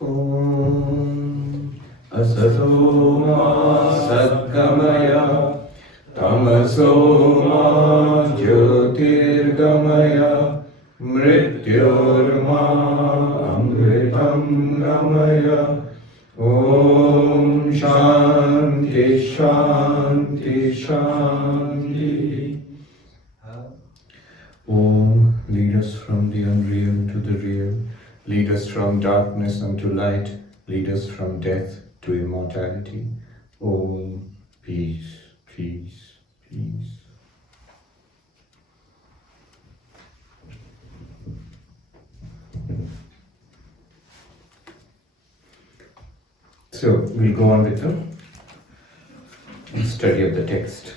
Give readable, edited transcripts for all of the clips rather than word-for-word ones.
Om Asato Ma Sadgamaya Tamaso Ma Jyotirgamaya Mrityorma Amritam Gamaya. Om Shanti Shanti Shanti. Om, lead us from the unreal to the real. Lead us from darkness unto light. Lead us from death to immortality. Om, peace, peace, peace. So, we'll go on with the study of the text.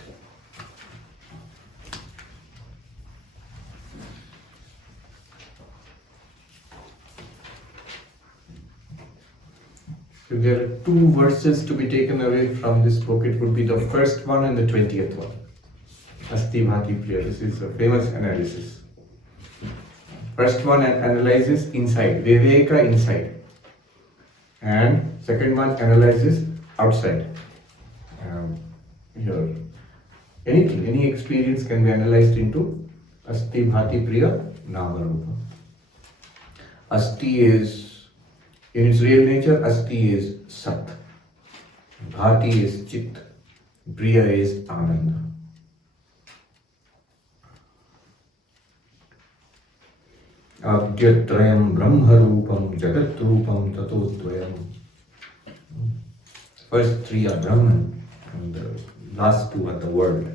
If there are two verses to be taken away from this book, it would be the first one and the 20th one. Asti Bhati Priya. This is a famous analysis. First one analyzes inside, Viveka inside. And second one analyzes outside. Here, anything, any experience can be analyzed into Asti Bhati Priya Nama Rupa. Asti is, in its real nature, Asti is Sat. Bhati is Chit. Priya is Ananda. Abhyatrayam Brahmarupam Jagatrupam Tatodvayam. First three are Brahman and the last two are the world.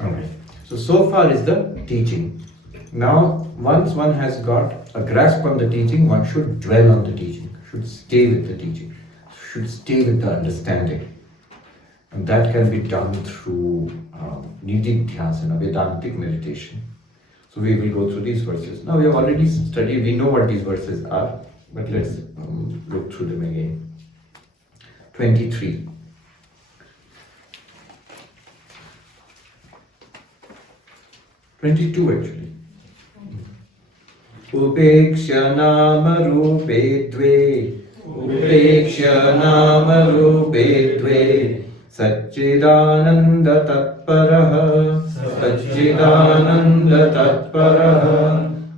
Alright, so far is the teaching. Now, once one has got a grasp on the teaching, one should dwell on the teaching, should stay with the teaching, should stay with the understanding. And that can be done through nididhyasana, Vedantic meditation. So we will go through these verses. Now we have already studied, we know what these verses are, but let's look through them again. 23. Actually. Upekshya nama rupe dve, Upekshya nama rupe dve, Satchidananda tatparaha, Satchidananda tatparaha,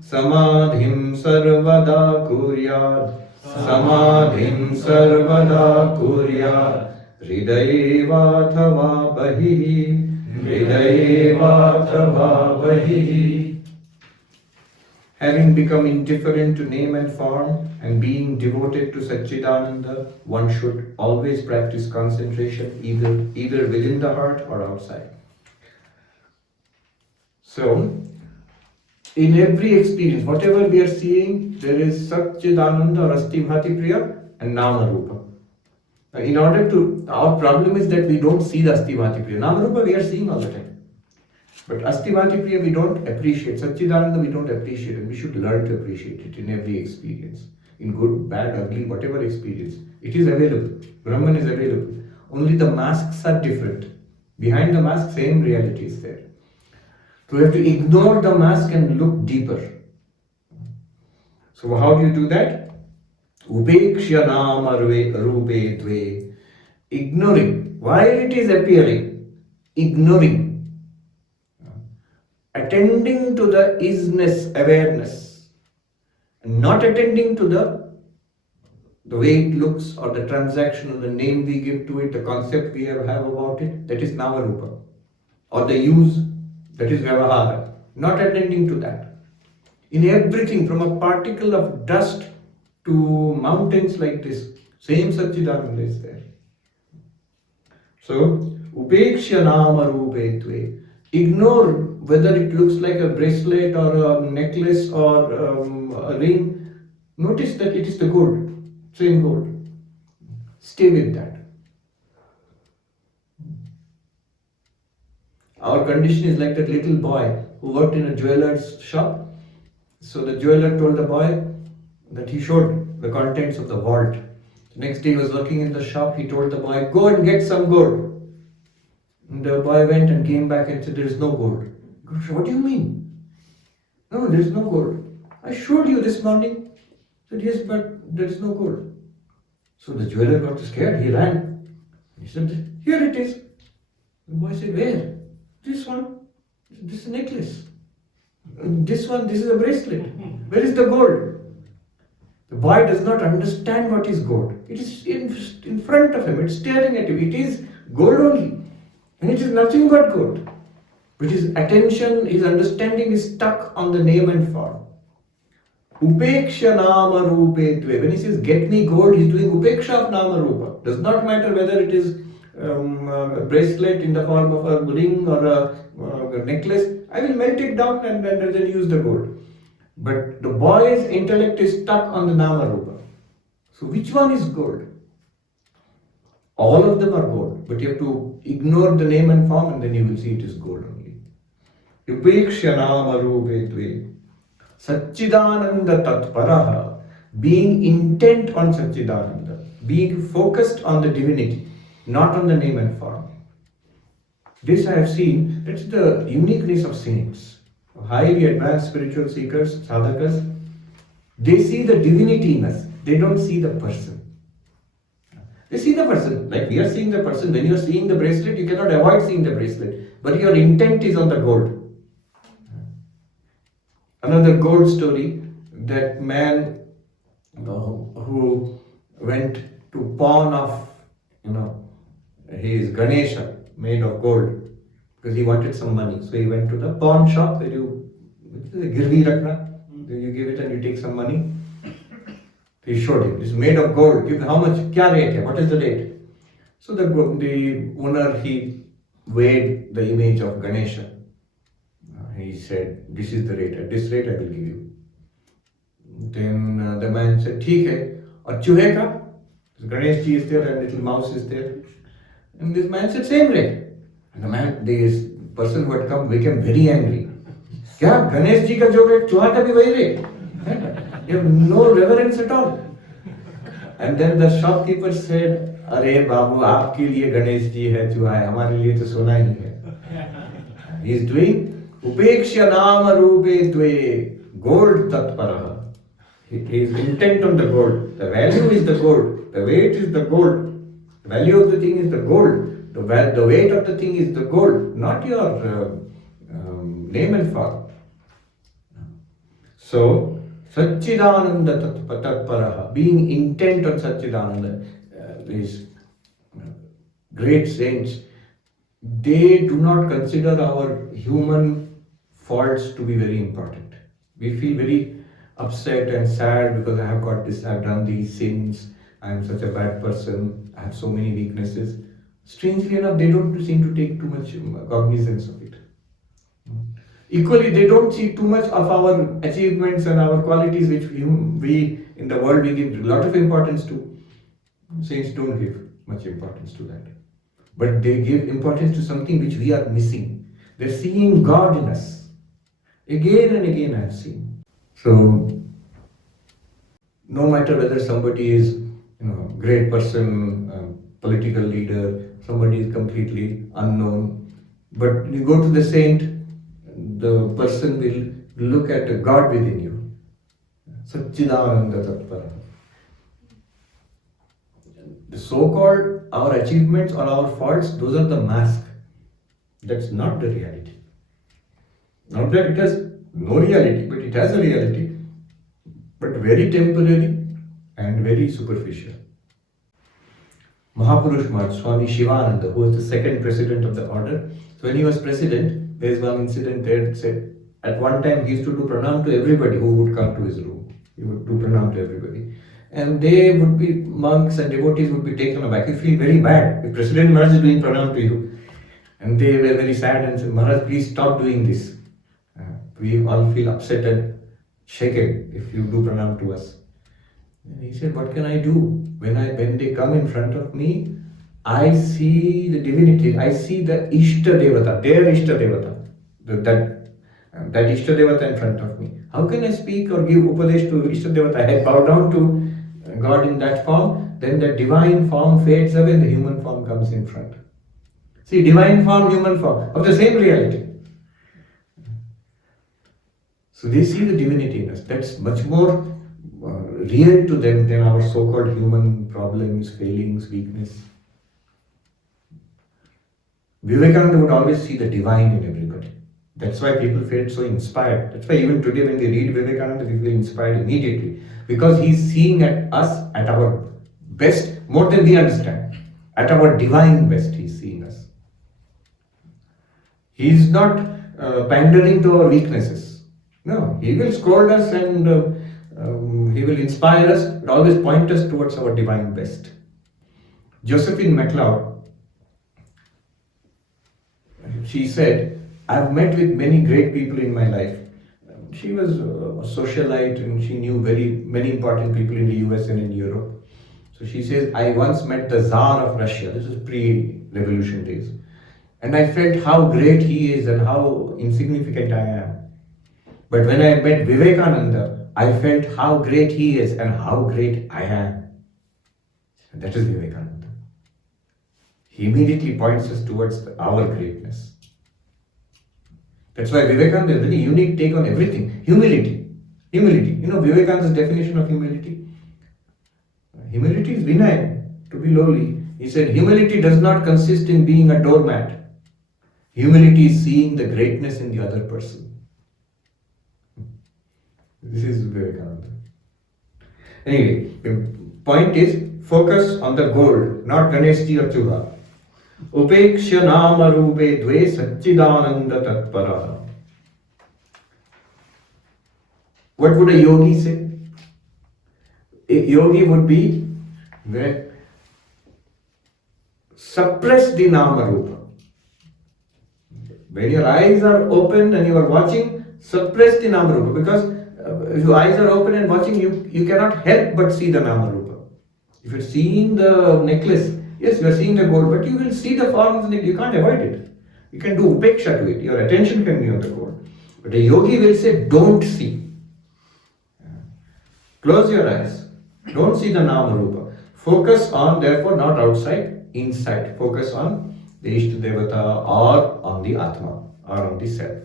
Samadhim sarvada kuryat, Samadhim sarvada kuryat, Hridayevathava bahihi, Hridayevathava bahihi. Having become indifferent to name and form and being devoted to Satchidananda, one should always practice concentration either within the heart or outside. So, in every experience, whatever we are seeing, there is Satchidananda or Asti Bhati Priya and Nama Rupa. Now, in order to, our problem is that we don't see the Asti Bhati Priya. Nama Rupa we are seeing all the time. But Asti Bhati Priya we don't appreciate. Satchidananda we don't appreciate, and we should learn to appreciate it in every experience. In good, bad, ugly, whatever experience. It is available. Brahman is available. Only the masks are different. Behind the mask, same reality is there. So we have to ignore the mask and look deeper. So how do you do that? Upekshya nama rupe dve. Ignoring. While it is appearing, ignoring. Attending to the isness, awareness, and not attending to the way it looks or the transaction or the name we give to it, the concept we have about it, that is Namarupa, or the use, that is Vyavahara. Not attending to that. In everything, from a particle of dust to mountains like this, same Satchidananda is there. So, Upekshya Nama Rupe Dve. Ignore whether it looks like a bracelet or a necklace or a ring. Notice that it is the gold, same gold. Stay with that. Our condition is like that little boy who worked in a jeweler's shop. So the jeweler told the boy that he showed the contents of the vault. The next day he was working in the shop, he told the boy, go and get some gold. And the boy went and came back and said, there is no gold. What do you mean? No, there is no gold. I showed you this morning. He said, yes, but there is no gold. So the jeweler got scared. He ran. He said, here it is. The boy said, where? This one. This is a necklace. This one, this is a bracelet. Where is the gold? The boy does not understand what is gold. It is in front of him. It's staring at him. It is gold only. And it is nothing but gold. But his attention, his understanding is stuck on the name and form. Upeksha nama rupe tve. When he says, get me gold, he's doing upeksha of nama rupa. Does not matter whether it is a bracelet in the form of a ring or a necklace. I will melt it down and then use the gold. But the boy's intellect is stuck on the nama rupa. So which one is gold? All of them are gold, but you have to ignore the name and form and then you will see it is gold only. Upeksha nama rupe tve. Satchidananda tatparaha. Being intent on Satchidananda. Being focused on the divinity, not on the name and form. This I have seen, that's the uniqueness of saints. Highly advanced spiritual seekers, sadhakas, they see the divinity in us. They don't see the person. They see the person. Like we are seeing the person. When you are seeing the bracelet, you cannot avoid seeing the bracelet. But your intent is on the gold. Another gold story, that man who went to pawn off, his Ganesha made of gold because he wanted some money. So he went to the pawn shop where you girvi rakhna, you give it and you take some money. He showed him, it's made of gold. How much? Kya rate hai? What is the rate? So the owner, he weighed the image of Ganesha. He said, this is the rate. At this rate I will give you. Then the man said, theek hai. Aur chuhe ka? Ganesh ji is there and little mouse is there. And this man said, same rate. And this person who had come became very angry. Kya? Ganesh ji ka jo rate, chuha ka bhi wahi rate. You have no reverence at all. And then the shopkeeper said, अरे बाबू आपके लिए गणेश जी है चूहा है, हमारे लिए तो सोना ही है. He is doing upeksha nama rupe tve, gold tatpara. He is intent on the gold. The value is the gold. The weight is the gold. The value of the thing is the gold. The weight of the thing is the gold, not your name and form. So, Satchidananda tatparaha, being intent on Satchidananda, these great saints, they do not consider our human faults to be very important. We feel very upset and sad because I have got this, I have done these sins, I am such a bad person, I have so many weaknesses. Strangely enough, they don't seem to take too much cognizance of it. Equally, they don't see too much of our achievements and our qualities which we in the world we give a lot of importance to. Saints don't give much importance to that. But they give importance to something which we are missing. They're seeing God in us. Again and again I have seen. So, no matter whether somebody is great person, political leader, somebody is completely unknown, but you go to the saint, the person will look at the God within you. Satchidananda Tatpara. The so-called our achievements or our faults, those are the mask. That's not the reality. Not that it has no reality, but it has a reality, but very temporary and very superficial. Mahapurush Maharaj, Swami Shivananda, who was the second president of the order, so when he was president, there is one incident there that said, at one time he used to do pranam to everybody who would come to his room. He would do pranam to everybody. And they would be, monks and devotees would be taken aback. You feel very bad if President Maharaj is doing pranam to you. And they were very sad and said, Maharaj, please stop doing this. We all feel upset and shaken if you do pranam to us. And he said, what can I do? When they come in front of me, I see the divinity, I see the Ishta Devata, their Ishta Devata, that Ishta Devata in front of me. How can I speak or give upadesh to Ishta Devata? I bow down to God in that form, then the divine form fades away and the human form comes in front. See, divine form, human form, of the same reality. So they see the divinity in us. That's much more real to them than our so-called human problems, failings, weakness. Vivekananda would always see the divine in everybody. That's why people felt so inspired. That's why even today when they read Vivekananda, they feel inspired immediately. Because he's seeing at us at our best, more than we understand. At our divine best, he's seeing us. He's not pandering to our weaknesses. No, he will scold us and he will inspire us, but always point us towards our divine best. Josephine MacLeod, she said, I've met with many great people in my life. She was a socialite and she knew many important people in the US and in Europe. So she says, I once met the Tsar of Russia. This is pre-revolution days. And I felt how great he is and how insignificant I am. But when I met Vivekananda, I felt how great he is and how great I am. And that is Vivekananda. He immediately points us towards our greatness. That's why Vivekananda has a very unique take on everything. Humility. Humility. You know Vivekananda's definition of humility? Humility is Vinaya, to be lowly. He said, humility does not consist in being a doormat. Humility is seeing the greatness in the other person. This is Vivekananda. Anyway, the point is, focus on the goal, not Ganeshji or Chuha. Upeksha nama rupe dve satchidananda tatpara. What would a yogi say? A yogi would be where suppress the nama rupa. When your eyes are open and you are watching, suppress the nama rupa, because if your eyes are open and watching, you cannot help but see the nama rupa. If you're seeing the necklace, yes, you are seeing the gold, but you will see the forms and you can't avoid it. You can do upeksha to it. Your attention can be on the gold. But a yogi will say, don't see. Close your eyes. Don't see the nama rupa. Focus on, therefore, not outside, inside. Focus on the Ishta Devata or on the Atma or on the self.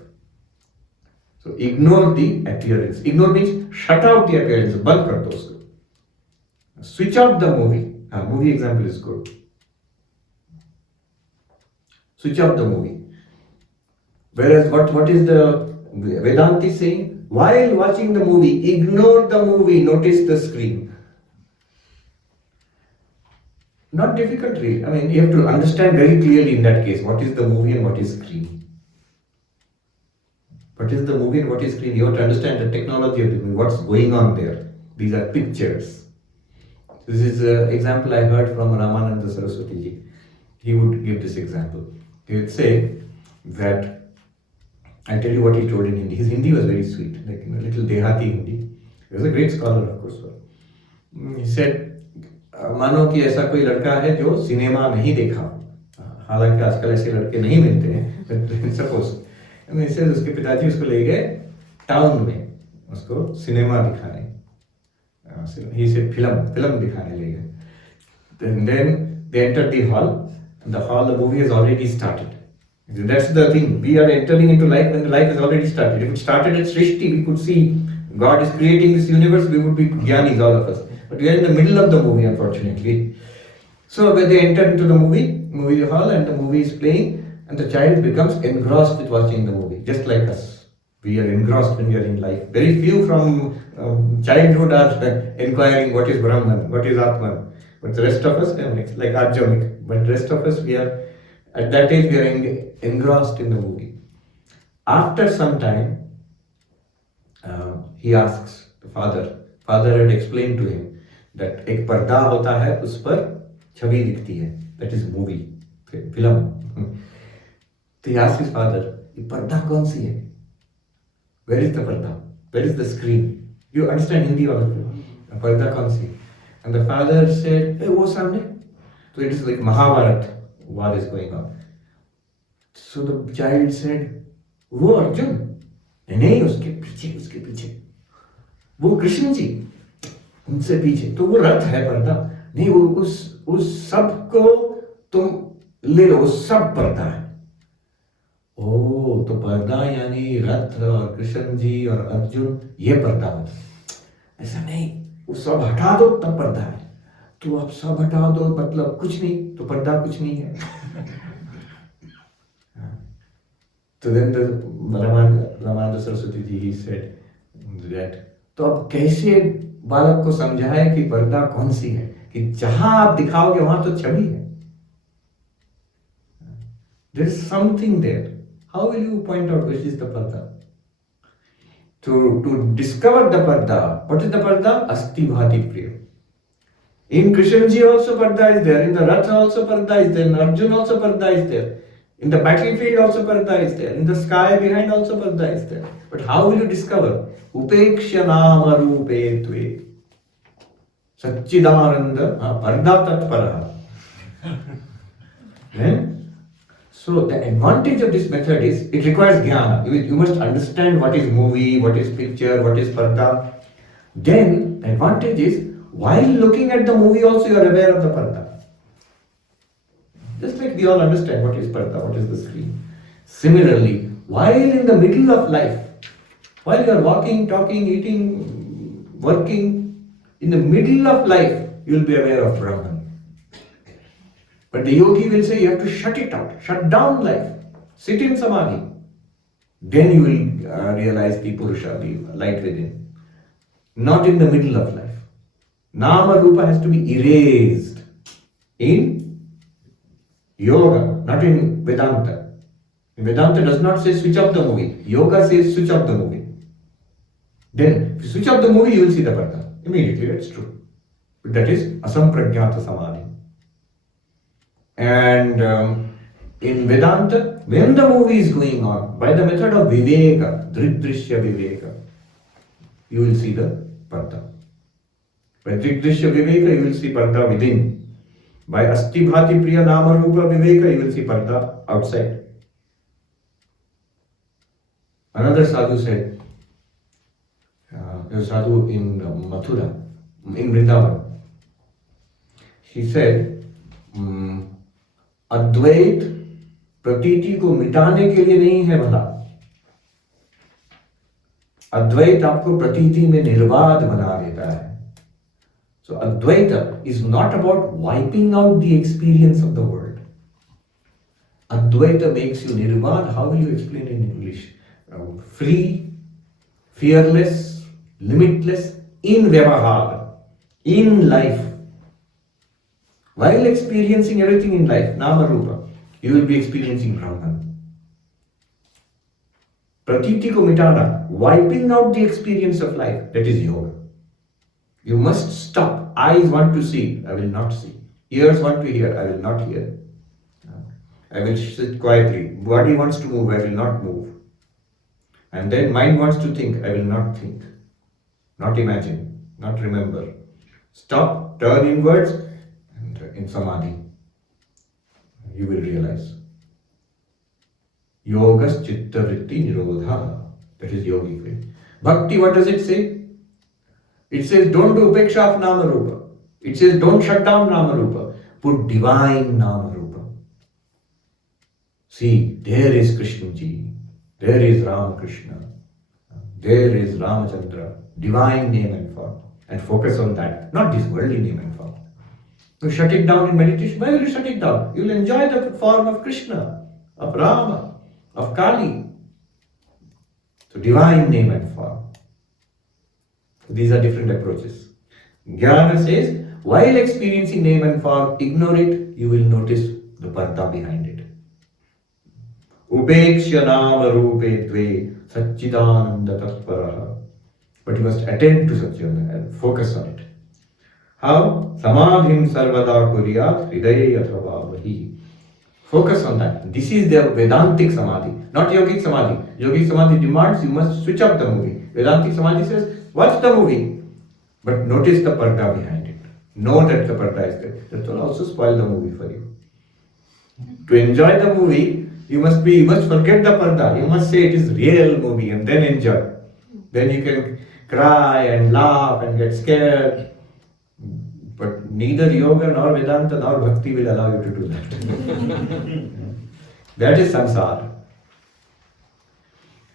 So ignore the appearance. Ignore means shut out the appearance. Band kar do usko. Switch off the movie. Movie example is good. Switch off the movie. Whereas what is the Vedanti saying? While watching the movie, ignore the movie, notice the screen. Not difficult really. I mean, you have to understand very clearly in that case what is the movie and what is screen. What is the movie and what is screen? You have to understand the technology of the movie, what's going on there. These are pictures. This is an example I heard from Ramananda Saraswati ji. He would give this example. He would say that, I'll tell you what he told in Hindi. His Hindi was very sweet, like a little Dehati Hindi. He was a great scholar, of course. He said, मानो कि ऐसा कोई लड़का है जो cinema नहीं देखा, हालांकि आजकल ऐसे लड़के नहीं मिलते हैं, सपोज उसके पिताजी उसको ले गए टाउन में उसको सिनेमा दिखाने, he said film दिखाने ले गए. Then they entered the hall. The movie has already started. That's the thing. We are entering into life when the life has already started. If it started at Srishti, we could see God is creating this universe, we would be Gyanis, all of us. But we are in the middle of the movie, unfortunately. So when they enter into the movie hall, and the movie is playing, and the child becomes engrossed with watching the movie, just like us. We are engrossed when we are in life. Very few from childhood are inquiring what is Brahman, what is Atman. But the rest of us, like Ajamik, but the rest of us, we are, at that age, we are engrossed in the movie. After some time, he asks the father had explained to him that एक पर्दा होता है, उस पर छवि दिखती है, that is movie, film. So he asked his father, ये पर्दा कौन सी है? Where is the पर्दा? Where is the screen? You understand Hindi all of you? पर्दा कौन सी? And the father said, hey, वो सामने. So it is like Mahabharata, war is going on. So the child said, वो अर्जुन? नहीं, उसके पीछे. वो कृष्ण जी, उनसे पीछे. तो वो रथ है पर्दा. नहीं, वो उस सब को तुम ले लो, सब पर्दा है. ओ तो पर्दा यानी रथ और कृष्ण जी और अर्जुन, ये पर्दा होता है। ऐसा नहीं, वो सब हटा दो तब पर्दा है। तो आप सब हटा दो मतलब कुछ नहीं, तो पर्दा कुछ नहीं है। तो then the Ramananda Saraswati ji he said that, तो अब कैसे बालक को समझाए कि पर्दा कौन सी है, कि जहां आप दिखाओगे वहां तो छवि है। There is something there. How will you point out which is the parda? To discover the parda, what is the parda? Asti bhati priya. In Krishnji also parda is there, in the Rath also parda is there, in Arjun also parda is there, in the battlefield also parda is there, in the sky behind also parda is there. But how will you discover? Upeksha nama rupe tve. Satchidananda parda tatparaha. So the advantage of this method is it requires jnana. You must understand what is movie, what is picture, what is parda. Then the advantage is while looking at the movie also you are aware of the parda. Just like we all understand what is parda, what is the screen. Similarly, while in the middle of life, while you are walking, talking, eating, working, in the middle of life you will be aware of Brahman. But the yogi will say you have to shut it out, shut down life, sit in samadhi. Then you will realize the Purusha, the light within. Not in the middle of life. Nama Rupa has to be erased in yoga, not in Vedanta. Vedanta does not say switch off the movie. Yoga says switch off the movie. Then if you switch off the movie, you will see the parda. Immediately, that's true. But that is asampragyata samadhi. And in Vedanta, when the movie is going on, by the method of Viveka, Drig Drishya Viveka, you will see the parda. By Drig Drishya Viveka, you will see parda within. By Asti Bhati Priya Nama Rupa Viveka, you will see parda outside. Another sadhu said, a sadhu in Mathura, in Vrindavan, he said, अद्वैत प्रतीति को मिटाने के लिए नहीं है भला, अद्वैत आपको प्रतीति में निर्वाद बना देता है. So Advaita is not about wiping out the experience of the world. Advaita makes you nirvad. How will you explain in English? Free, fearless, limitless in vyavahar, in life. While experiencing everything in life, Nama Rupa, you will be experiencing Brahman. Pratiti ko mitana, wiping out the experience of life, that is yoga. You must stop. Eyes want to see, I will not see. Ears want to hear, I will not hear. I will sit quietly. Body wants to move, I will not move. And then mind wants to think, I will not think. Not imagine, not remember. Stop, turn inwards, in samadhi, you will realize. Yogas chitta vritti nirodha. That is yogic way. Bhakti, what does it say? It says don't do upeksha of Nama Rupa. It says don't shut down Nama Rupa. Put divine Nama Rupa. See, there is Krishna ji. There is Ramakrishna. There is Ramachandra. Divine name and form. And focus on that. Not this worldly name and form. You shut it down in meditation. Why will you shut it down? You will enjoy the form of Krishna, of Rama, of Kali. So divine name and form. These are different approaches. Jnana says, while experiencing name and form, ignore it, you will notice the parda behind it. Upeksha nama rupe dve satchidananda tatparaha. But you must attend to satchidananda and focus on it. How? Samadhim sarvada kuryat hridaye yathava vahi. Focus on that. This is the Vedantic Samadhi, not Yogic Samadhi. Yogic Samadhi demands you must switch up the movie. Vedantic Samadhi says, watch the movie, but notice the parda behind it. Know that the parda is there. That will also spoil the movie for you. To enjoy the movie, you must forget the parda. You must say it is real movie and then enjoy. Then you can cry and laugh and get scared. But neither yoga nor Vedanta nor bhakti will allow you to do that. That is samsara.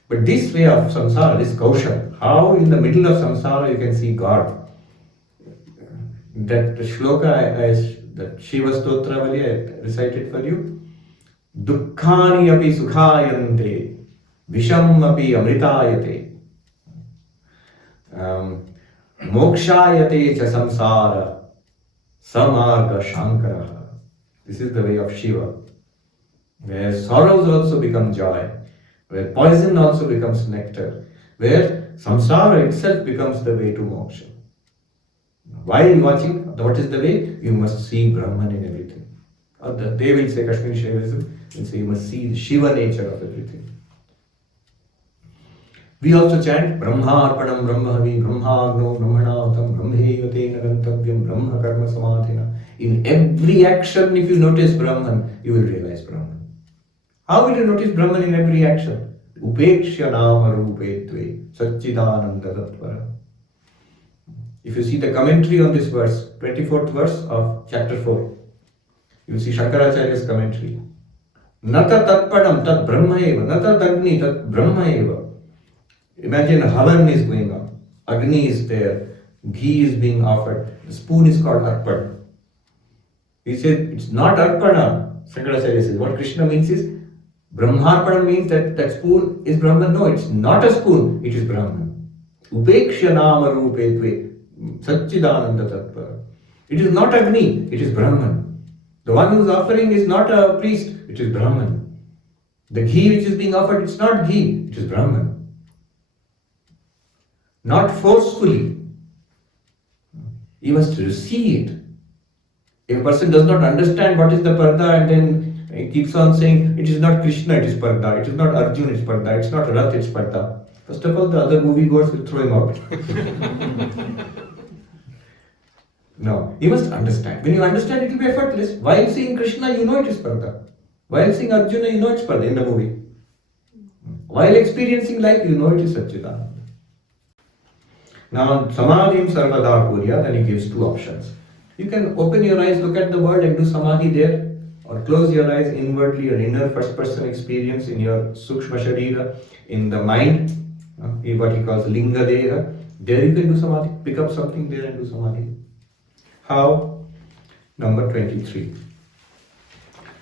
But this way of samsara, this kausha, how in the middle of samsara you can see God. That shloka, that Shiva Stotravali I recited for you. Dukkhani api sukhayante, visham api amritayate, mokshayate cha samsara, samarga shankara. This is the way of Shiva, where sorrows also become joy, where poison also becomes nectar, where samsara itself becomes the way to moksha. While watching, what is the way? You must see Brahman in everything. Or they will say, Kashmiri Shaivism will say, you must see the Shiva nature of everything. We also chant Brahmarpanam Brahmahavi Brahmagno Brahmanatam Brahmeyate Nagantavyam Brahma Karma Samadhina. In every action, if you notice Brahman, you will realize Brahman. How will you notice Brahman in every action? Upeksha nama rupetve Satchidananda Tattvara. If you see the commentary on this verse, 24th verse of chapter 4, you see Shankaracharya's commentary. Nata tatpadam tat brahma eva, nata agni tat brahma eva. Imagine havan is going on, agni is there, ghee is being offered, the spoon is called arpan. He said it's not arpana. Shankaracharya says what Krishna means is Brahmarpana means that spoon is Brahman. No, it's not a spoon, it is Brahman. Upeksha nama rupetve Satchidananda Tattva. It is not Agni, it is Brahman. The one who is offering is not a priest, it is Brahman. The ghee which is being offered, it's not ghee, it is Brahman. Not forcefully. You must see it. If a person does not understand what is the parda and then he keeps on saying, it is not Krishna, it is parda, it is not Arjuna, it is parda, it's not Rath, it's parda. First of all, the other movie goers will throw him out. No, you must understand. When you understand, it will be effortless. While seeing Krishna, you know it is Parda. While seeing Arjuna, you know it's Parda in the movie. While experiencing life, you know it is Satchidananda. Now, Samadhim Sarvada Kurya, then he gives two options. You can open your eyes, look at the word and do Samadhi there, or close your eyes inwardly, your inner first person experience in your Sukshma Sharira, in the mind, what he calls Linga Deha. There you can do Samadhi. Pick up something there and do Samadhi. How? Number 23.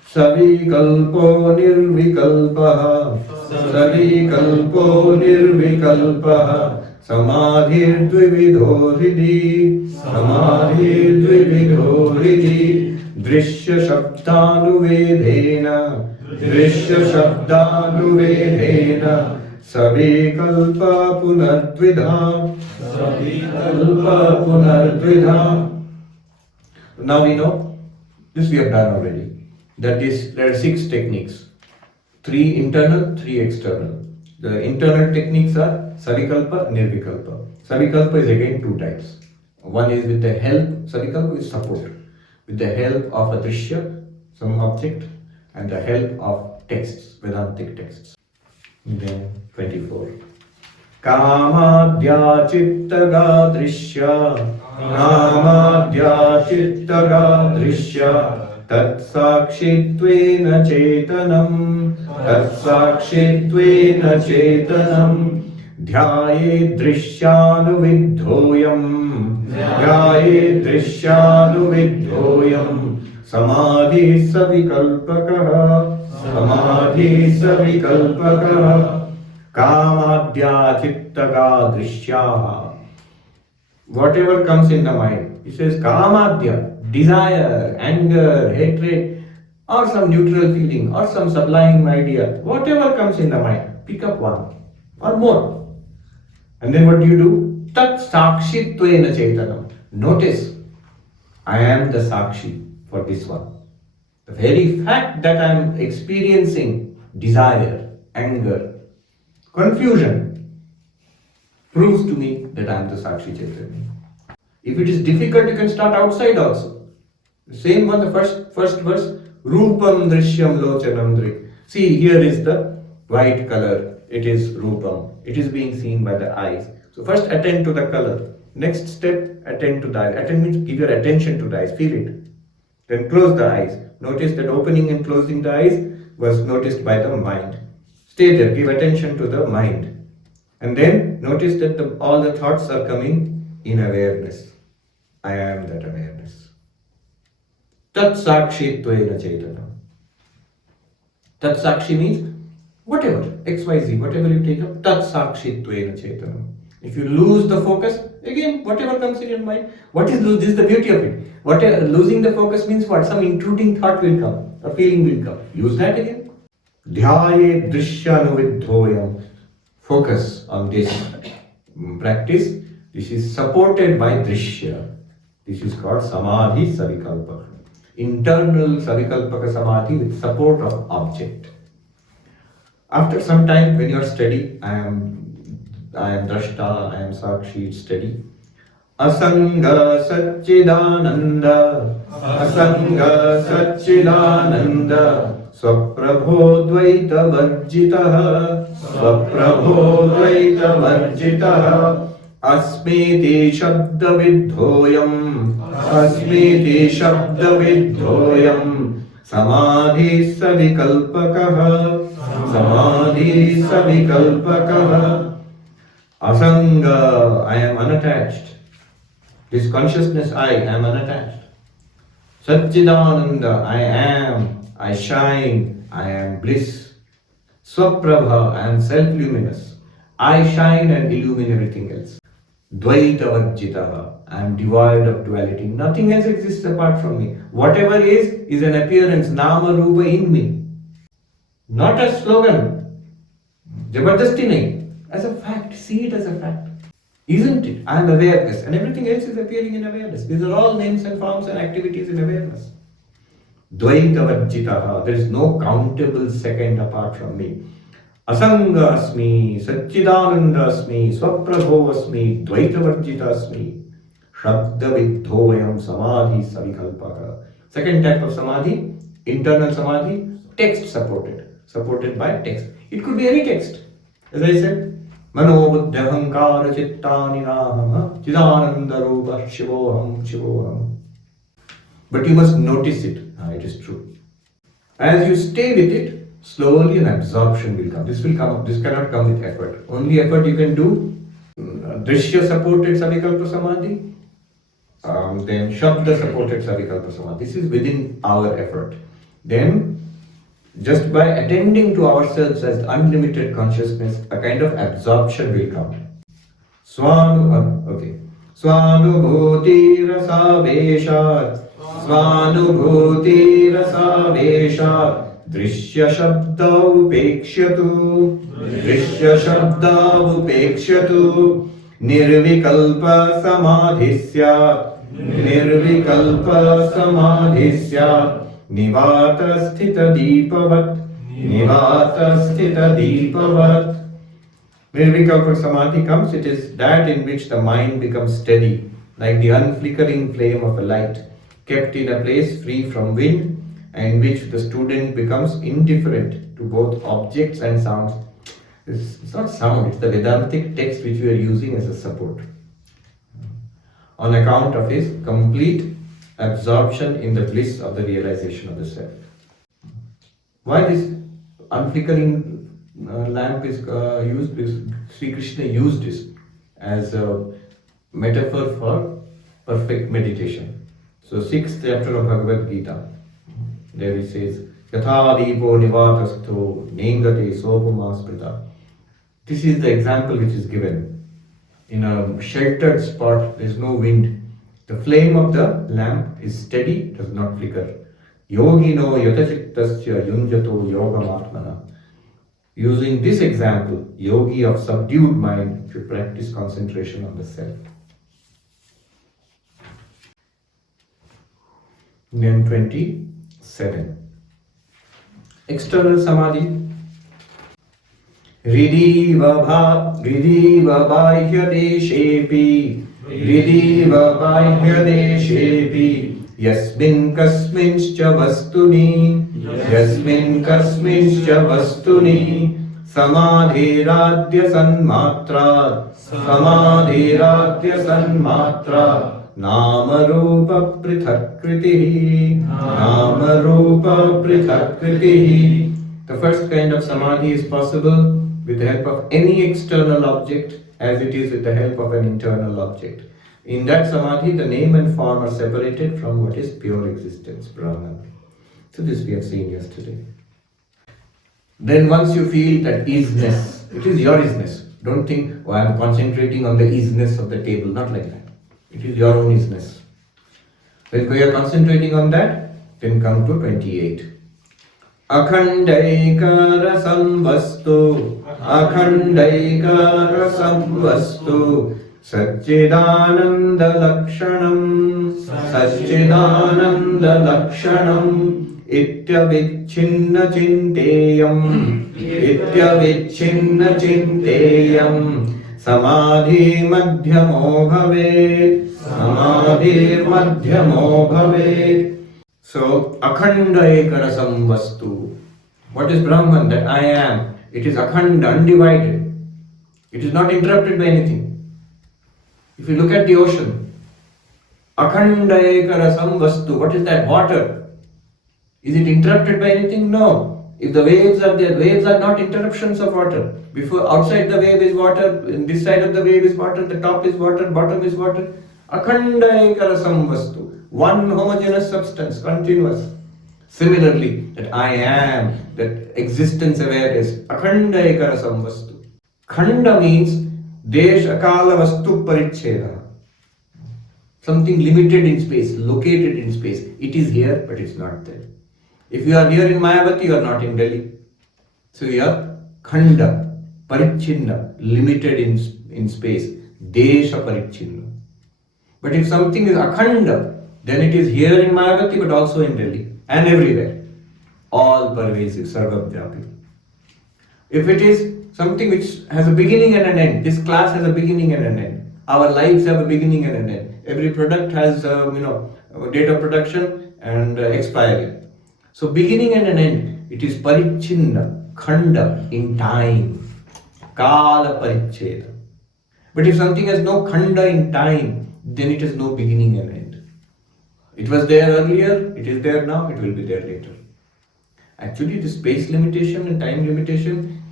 Savikalpo nirvikalpaha Savikalpo nirvikalpaha Samadhir dvividho hridhi Samadhir dvividho hridhi Drishya shabdanuvedhena Drishya shabdanuvedhena Savikalpa punardvidha Savikalpa punardvidha. Now we know, this we have done already, that there are 6 techniques, 3 internal, 3 external. The internal techniques are Savikalpa, Nirvikalpa. Savikalpa is again 2 types. One is with the help, Savikalpa is support, with the help of a Drishya, some object, and the help of texts, Vedantic texts. Then 24. Kamadhya chittaga drishya Namadhya chittaga drishya Tat sakshittvena chetanam Tat sakshittvena chetanam Dhyaye drishyānuvidhoyam Dhyaye drishyānuvidhoyam Samadhi savikalpakaha Samadhi savikalpakaha Kamadhya chittaga drishya. Whatever comes in the mind, he says Kamadhya, desire, anger, hatred, or some neutral feeling, or some sublime idea, whatever comes in the mind, pick up one or more. And then what do? Tat sakshittvena chetanam. Notice, I am the sakshi for this one. The very fact that I am experiencing desire, anger, confusion proves to me that I am the Sakshi Chaitanya. If it is difficult, you can start outside also. The same one, the first verse, Rupam Drishyam Lochanam Drig. See, here is the white color. It is Rupam. It is being seen by the eyes. So first attend to the color. Next step, attend to the eyes. Attend means give your attention to the eyes. Feel it. Then close the eyes. Notice that opening and closing the eyes was noticed by the mind. Stay there, give attention to the mind. And then notice that all the thoughts are coming in awareness. I am that awareness. Tat sakshi tvena chetana. Tat sakshi means whatever, XYZ, whatever you take up, tat sakshi tvena chetana. If you lose the focus, again, whatever comes in your mind, this is the beauty of it. Losing the focus means what? Some intruding thought will come, a feeling will come. Use that again. Dhyaye drishyanuvidhoyam. Focus on this practice. This is supported by drishya. This is called samadhi savikalpaka. Internal savikalpaka samadhi with support of object. After some time, when you are steady, I am drashta, I am sakshi, steady. Asanga Satchidananda, Asanga Satchidananda, Swaprabho Dvaita Varjitaha, Swaprabho Dvaita Varjitaha, Asmiti Shabda Vidhoyam, Asmiti Shabda Vidhoyam, Samadhi Savikalpakaha, Samadhi Savikalpakaha. Asanga, I am unattached. This consciousness I am unattached. Satchidananda, I am, I shine, I am bliss. Swaprabha, I am self-luminous. I shine and illumine everything else. Dvaita Varjitaha, I am devoid of duality. Nothing else exists apart from me. Whatever is an appearance, nama rupa in me. Not a slogan. Jabardasti nahi. As a fact, see it as a fact. Isn't it? I am awareness, and everything else is appearing in awareness. These are all names and forms and activities in awareness. Dvaita Varjitaha, there is no countable second apart from me. Asanga asmi, Satchidananda asmi, Swaprabho asmi, Dvaita Varjita asmi, Shabda Vidhoyam Samadhi Savikalpaka. Second type of samadhi, internal samadhi, text supported by text. It could be any text. As I said, Mano buddhahankara chittani naham chidananda rupa shivoham. But you must notice it. It is true. As you stay with it, slowly an absorption will come. This will come up. This cannot come with effort. Only effort you can do. Drishya supported savikalpa samadhi. Then Shabda supported savikalpa samadhi. This is within our effort. Then just by attending to ourselves as unlimited consciousness, a kind of absorption will come. Swanubhuti rasa veshat, Swanubhuti rasa veshat, Drishya shabda upekshatu, Drishya shabda upekshatu, Nirvikalpa samadhisya, Nirvikalpa samadhisya, Nivata sthita deepavat, Nivata sthita deepavat. Nirvikalpa samadhi comes, it is that in which the mind becomes steady, like the unflickering flame of a light, kept in a place free from wind, and in which the student becomes indifferent to both objects and sounds. It's not sound, it's the Vedantic text which we are using as a support. On account of his complete absorption in the bliss of the realization of the self. Why this unflickering lamp is used? Because Sri Krishna used this as a metaphor for perfect meditation. So 6th chapter of Bhagavad Gita, there it says, Yatha Deepo Nivatastho Nengate Sopama Sprita. This is the example which is given. In a sheltered spot, there is no wind. The flame of the lamp is steady, does not flicker. Yogino yatachittasya yunjato yogamatmana. Using this example, yogi of subdued mind should practice concentration on the self. Then 27. External samadhi. Ridiva bahyadeshepi, Ridiva bahyadeshepi, Yasmin kasminscha vastuni, Yasmin kasminscha vastuni, Samadhiradya sanmatra, Samadhiradya sanmatra, Nama rupa prithak kritihi, Nama rupa prithak kritihi, The first kind of samadhi is possible with the help of any external object as it is with the help of an internal object. In that samadhi, the name and form are separated from what is pure existence, Brahman. So this we have seen yesterday. Then once you feel that isness, it is your isness. Don't think, oh, I am concentrating on the isness of the table. Not like that. It is your own isness. When you are concentrating on that, then come to 28. Akhandaikara samvastu, akhandaikara samvastu, Satchidananda Lakshanam, Satchidananda Lakshanam, Ityavichinna Chinteyam, Ityavichinna Chinteyam, Samadhi Madhyamo Bhavet, Samadhi Madhyamo Bhavet. So, Akhanda Ekarasam Vastu. What is Brahman? That I am. It is Akhanda, undivided. It is not interrupted by anything. If you look at the ocean, Akhanda Ekarasam Vastu. What is that? Water. Is it interrupted by anything? No. If the waves are there, waves are not interruptions of water. Before, outside the wave is water, this side of the wave is water, the top is water, bottom is water. Akhanda Ekarasam Vastu. One homogeneous substance, continuous. Similarly, that I am, that existence awareness, Akhanda Ekarasam Vastu. Khanda means Desha Kala Vastu Paricheda. Something limited in space, located in space. It is here, but it's not there. If you are here in Mayavati, you are not in Delhi. So you are Khanda, Parichinna, limited in space. Desha Parichinna. But if something is Akhanda, then it is here in Mayavati but also in Delhi and everywhere. All pervasive, Sarvapriyananda. If it is something which has a beginning and an end, this class has a beginning and an end. Our lives have a beginning and an end. Every product has a date of production and expiry. So beginning and an end, it is Parichinna, Khanda, in time. Kala Paricheda. But if something has no Khanda in time, then it has no beginning and end. It was there earlier, it is there now, it will be there later. Actually, the space limitation and time limitation,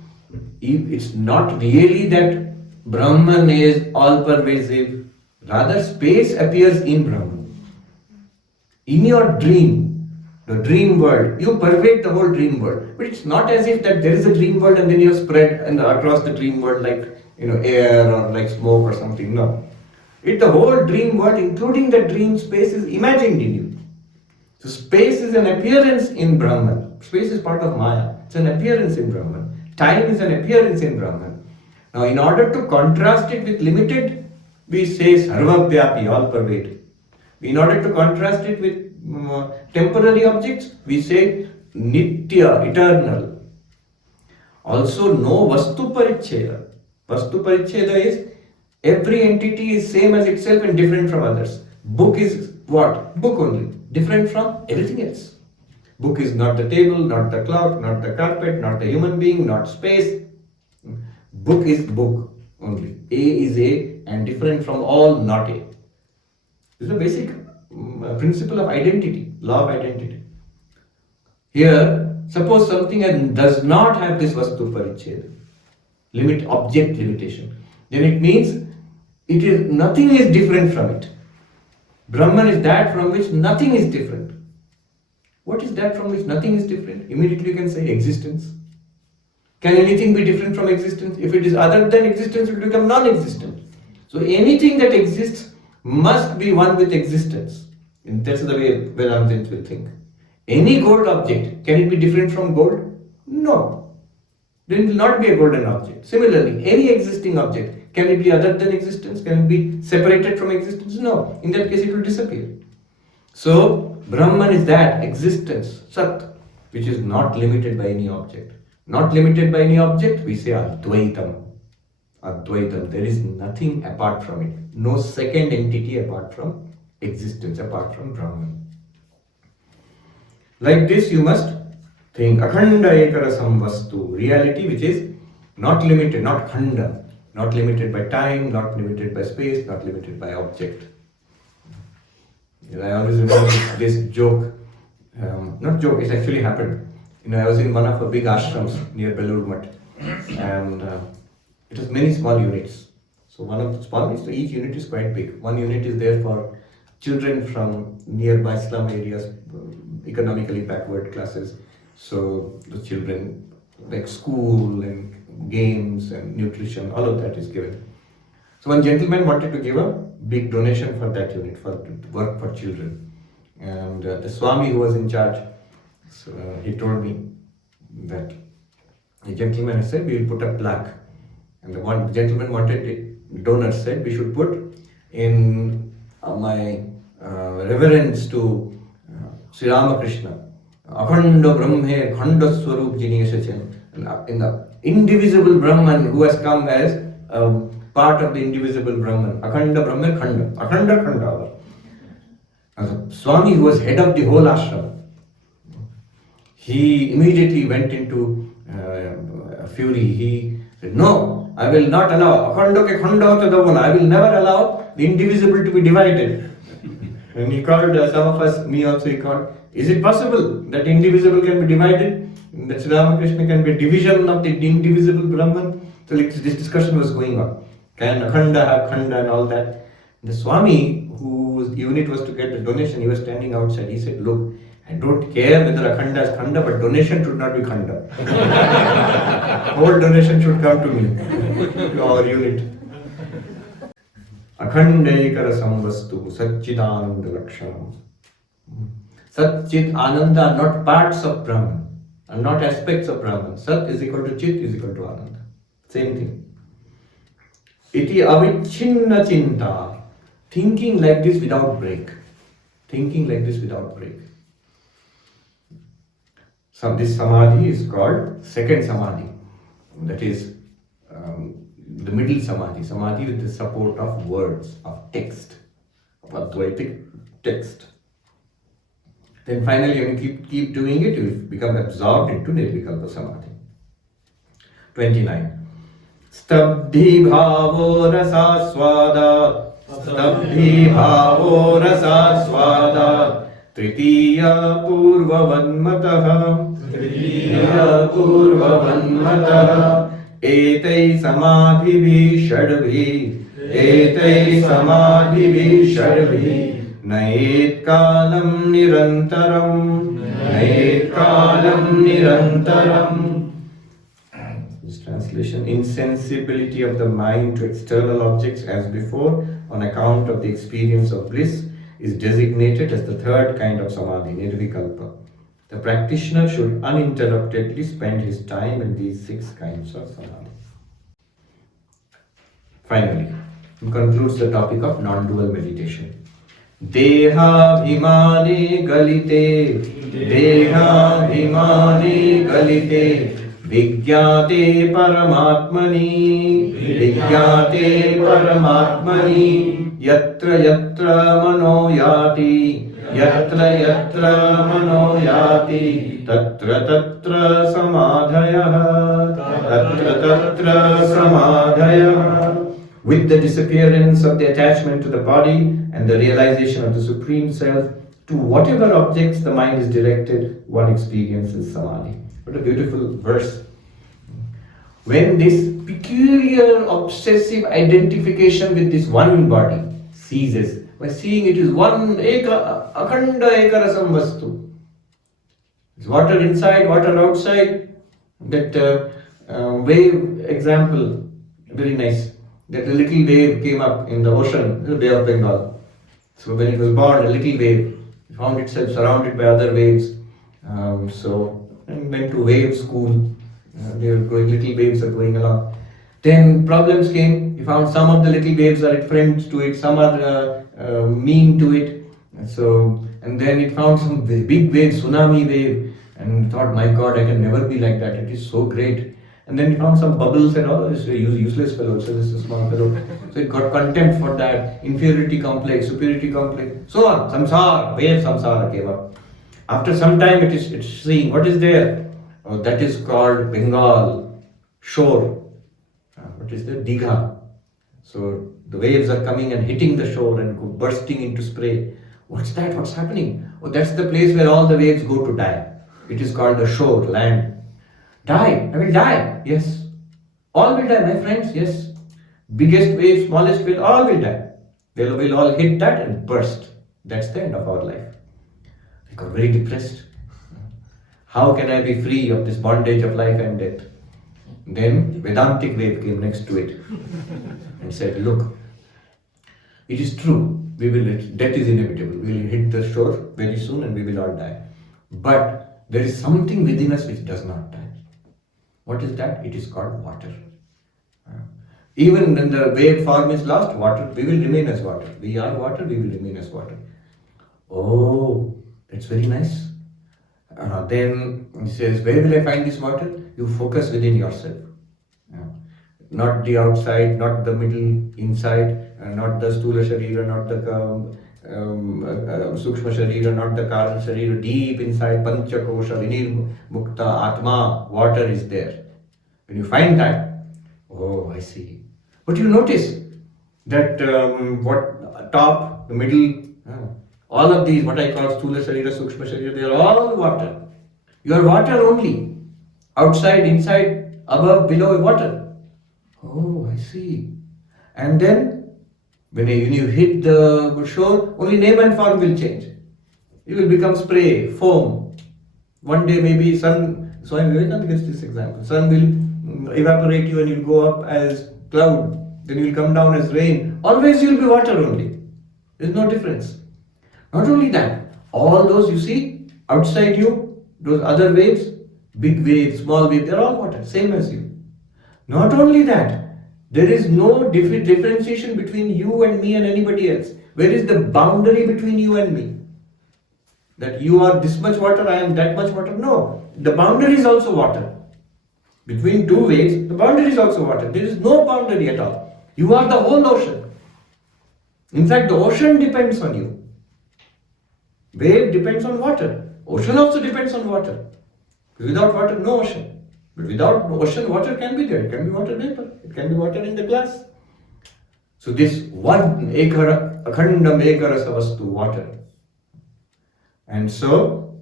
it's not really that Brahman is all-pervasive. Rather, space appears in Brahman. In your dream, the dream world, you pervade the whole dream world. But it's not as if that there is a dream world and then you have spread across the dream world like air or like smoke or something. No. The whole dream world, including the dream space, is imagined in you. So space is an appearance in Brahman. Space is part of Maya. It's an appearance in Brahman. Time is an appearance in Brahman. Now, in order to contrast it with limited, we say Sarvavyapi, all pervading. In order to contrast it with temporary objects, we say Nitya, eternal. Also, no Vastu Paricheda. Vastu Paricheda is every entity is same as itself and different from others. Book is what? Book only. Different from everything else. Book is not the table, not the clock, not the carpet, not the human being, not space. Book is book only. A is A and different from all not A. This is a basic principle of identity, law of identity. Here, suppose something does not have this Vastu Paricheda, object limitation, then it means nothing is different from it. Brahman is that from which nothing is different. What is that from which nothing is different? Immediately you can say existence. Can anything be different from existence? If it is other than existence, it will become non-existent. So anything that exists must be one with existence. And that's the way Vedantins will think. Any gold object, can it be different from gold? No. Then it will not be a golden object. Similarly, any existing object, can it be other than existence? Can it be separated from existence? No. In that case, it will disappear. So, Brahman is that existence, Sat, which is not limited by any object. Not limited by any object, we say Advaitam. Advaitam, there is nothing apart from it. No second entity apart from existence, apart from Brahman. Like this, you must think Akhanda Ekarasam Vastu, reality which is not limited, not Khanda. Not limited by time, not limited by space, not limited by object. I always remember this joke, not joke, it actually happened. I was in one of the big ashrams near Belur Mutt, and it has many small units. So one of the small units, so each unit is quite big. One unit is there for children from nearby slum areas, economically backward classes. So the children, like school and games and nutrition, all of that is given. So one gentleman wanted to give a big donation for that unit, for work for children. And the Swami who was in charge, so, he told me that the gentleman has said we will put a plaque. And the one gentleman wanted it, the donor said we should put in my reverence to Sri Ramakrishna, Akhanda Brahme Khanda Swarup Jini Esechen, in the indivisible Brahman who has come as part of the indivisible Brahman, Akhanda Brahma Khanda, Akhanda Khanda. And the Swami who was head of the whole ashram, he immediately went into fury. He said, no, I will not allow, Akhanda ke Khanda hota davana, I will never allow the indivisible to be divided. And he called some of us, me also he called, is it possible that indivisible can be divided? That Sri Ramakrishna can be a division of the indivisible Brahman? So this discussion was going on. Can Akhanda have Khanda and all that? The Swami, whose unit was to get the donation, he was standing outside. He said, look, I don't care whether Akhanda is Khanda, but donation should not be Khanda. Whole donation should come to me, to our unit. Akhandaikara samvastu Satchidananda Lakshanam. Satchit Ananda are not parts of Brahman, are not aspects of Brahman. Sat is equal to Chit is equal to Ananda. Same thing. Iti avichinna chinta. Thinking like this without break. Thinking like this without break. So this samadhi is called second samadhi. That is the middle samadhi. Samadhi with the support of words, of text, of Advaitic text. Then finally, when you keep doing it, you will become absorbed into Nirvikalpa Samadhi. 29. Stabdhi bhavo rasa swada, Stabdhi bhavo rasa swada, Tritiya purvavanmataha, Tritiya purvavanmataha, Etai samadhibhi shadbhi, Etai samadhibhi shadbhi, Nayet kalam nirantaram, Nayet kalam nirantaram. This translation, insensibility of the mind to external objects as before on account of the experience of bliss is designated as the third kind of samadhi, nirvikalpa. The practitioner should uninterruptedly spend his time in these 6 kinds of samadhi. Finally, he concludes the topic of non-dual meditation. Deha bhimane galite, Deha bhimane galite, Vigyate paramatmani, Vigyate paramatmani, Yatra yatra mano yati, Yatra yatra mano yati, Tatra tatra samadhayah, Tatra tatra samadhayah. With the disappearance of the attachment to the body and the realization of the Supreme Self, to whatever objects the mind is directed, one experiences samadhi. What a beautiful verse. When this peculiar obsessive identification with this one body ceases, by seeing it is one akhanda ekarasam vastu. It's water inside, water outside. That wave example, very nice. That a little wave came up in the ocean, the Bay of Bengal. So when it was born, a little wave found itself surrounded by other waves. And went to wave school. They were going, little waves are going along. Then problems came. He found some of the little waves are friends to it, some are mean to it. And then it found some big wave, tsunami wave, and thought, my God, I can never be like that. It is so great. And then he found some bubbles and all, this useless fellow, so this is a small fellow. So it got contempt for that, inferiority complex, superiority complex, so on. Samsara, wave samsara came up. After some time it's seeing, what is there? Oh, that is called Bengal, shore. What is there? Digha. So the waves are coming and hitting the shore and bursting into spray. What's that? What's happening? Oh, that's the place where all the waves go to die. It is called the shore, land. Die, I will die. Yes. All will die, my friends. Yes. Biggest wave, smallest wave, all will die. They will all hit that and burst. That's the end of our life. I got very depressed. How can I be free of this bondage of life and death? Then Vedantic wave came next to it and said, look, it is true. Death is inevitable. We will hit the shore very soon and we will all die. But there is something within us which does not die. What is that? It is called water. Even when the wave form is lost, water, we will remain as water. We are water, we will remain as water. Oh, that's very nice. Then he says, where will I find this water? You focus within yourself. Not the outside, not the middle, inside, not the Stula Sharira, not the Sukshma Sharira, not the Karana Sharira, deep inside, Pancha Kosha, Vinir Mukta, Atma, water is there. When you find that, oh, I see. But you notice that what top, the middle, all of these, what I call Stula Sharira, Sukshma Sharira, they are all water. You are water only. Outside, inside, above, below, water. Oh, I see. And then, when you hit the shore, only name and form will change. You will become spray, foam. One day maybe sun, Swami Vivekananda gives this example. Sun will evaporate you and you will go up as cloud. Then you will come down as rain. Always you will be water only. There is no difference. Not only that, all those you see outside you, those other waves, big waves, small waves, they are all water, same as you. Not only that, there is no differentiation between you and me and anybody else. Where is the boundary between you and me? That you are this much water, I am that much water. No, the boundary is also water. Between two waves, the boundary is also water. There is no boundary at all. You are the whole ocean. In fact, the ocean depends on you. Wave depends on water. Ocean also depends on water. Without water, no ocean. But without ocean, water can be there. It can be water vapor. It can be water in the glass. So this one ekara, akhandam ekara savastu, water. And so,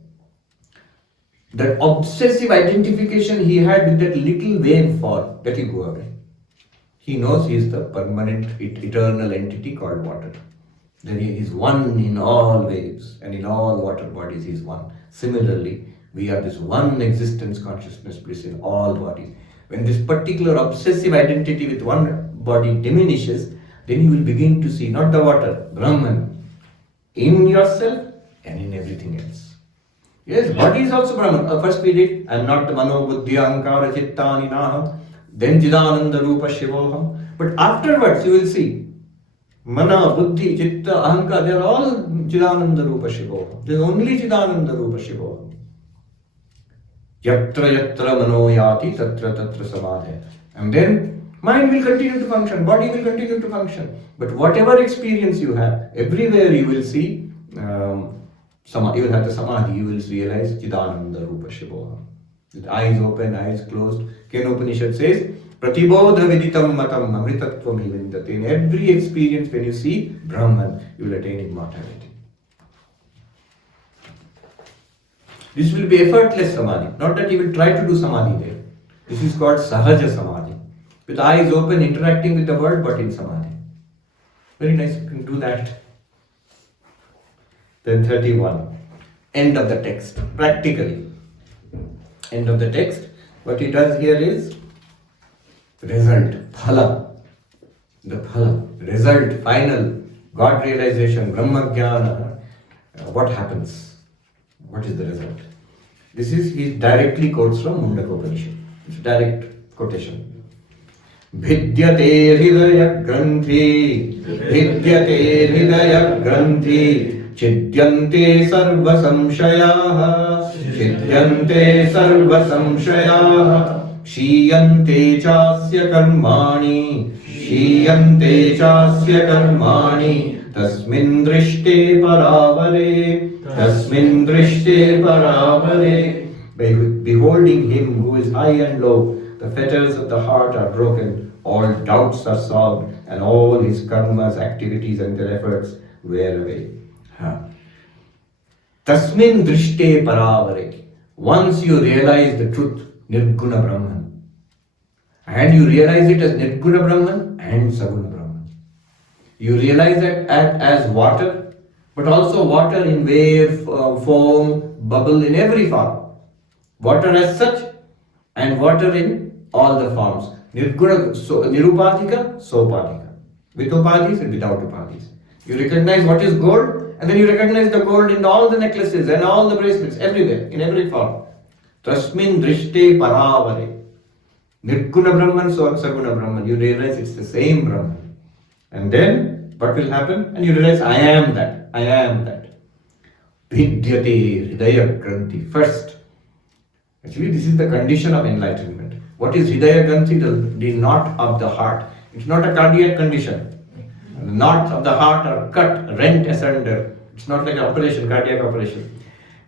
that obsessive identification he had with that little wave form, that will go away. He knows he is the permanent, eternal entity called water. Then he is one in all waves and in all water bodies he is one. Similarly, we are this one existence consciousness bliss in all bodies. When this particular obsessive identity with one body diminishes, then you will begin to see not the water, Brahman, in yourself and in everything else. Yes, body is also Brahman. First we did, I am not the Mano, Buddhi, Ahankara, Chittani, Naham. Then Chidananda Rupa Shivoham. But afterwards you will see, Mana, Buddhi, Chitta, Ahankara, they are all Chidananda Rupa Shivoham. There is only Chidananda Rupa Shivoham. Yatra yatra mano yati tatra tatra samadhe. And then mind will continue to function, body will continue to function. But whatever experience you have, everywhere you will see, you will have the samadhi, you will realize Chidananda Rupa Shivoham. With eyes open, eyes closed. Kena Upanishad says, Pratibodha viditam matam amritatvam vindate. In every experience when you see Brahman, you will attain immortality. This will be effortless samadhi. Not that you will try to do samadhi there. This is called sahaja samadhi. With eyes open, interacting with the world, but in samadhi. Very nice, you can do that. Then 31. End of the text. Practically. End of the text. What he does here is result, phala. The phala, result, final, God realization, Brahma Jnana. What happens? What is the result? This is, he directly quotes from Mundaka Upanishad. It's direct quotation. Vidyate hridaya granthi, vidyate hridaya granthi, chidyante sarva samshayaha, chidyante sarva samshayaha, shiyante chasya karmani, shiyante chasya karmani, tasmin drishte paravare, tasmin drishte paravare. By beholding him who is high and low, the fetters of the heart are broken, all doubts are solved, and all his karmas, activities and their efforts wear away. Tasmin drishte paravare. Once you realize the truth, Nirguna Brahman, and you realize it as Nirguna Brahman and Saguna Brahman. You realize it as water, but also water in wave, foam, bubble, in every form. Water as such, and water in all the forms. Nirguna, so, Nirupadika, Sopadika. With upadhis and without upadhis. You recognize what is gold, and then you recognize the gold in all the necklaces and all the bracelets, everywhere, in every form. Tasmin drishte paravare. Nirguna Brahman, Saguna Brahman. You realize it's the same Brahman. And then, what will happen? And you realize, I am that. I am that. Vidyate Hridaya Granthi. First, actually, this is the condition of enlightenment. What is Hridaya Granthi? The knot of the heart. It's not a cardiac condition. The knots of the heart are cut, rent asunder. It's not like an operation, cardiac operation.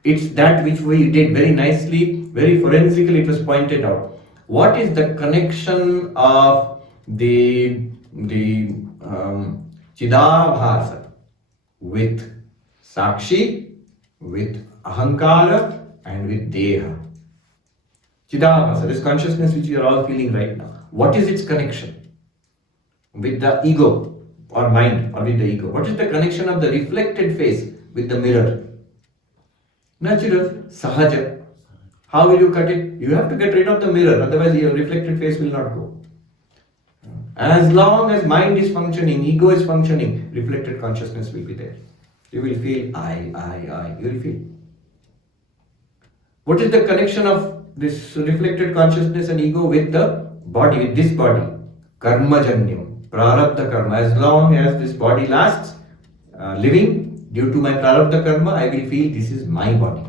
It's that which we did very nicely, very forensically, it was pointed out. What is the connection of the Chidabhasa with Sakshi, with Ahankara, and with Deha? Chidabhasa, this consciousness which you are all feeling right now. What is its connection? With the ego or mind, or with the ego. What is the connection of the reflected face with the mirror? Natural, sahaja. How will you cut it? You have to get rid of the mirror, otherwise your reflected face will not go. As long as mind is functioning, ego is functioning, reflected consciousness will be there. You will feel I. You will feel. What is the connection of this reflected consciousness and ego with the body, with this body? Karmajanyam. Prarabdha karma. As long as this body lasts, living, due to my prarabdha karma, I will feel this is my body.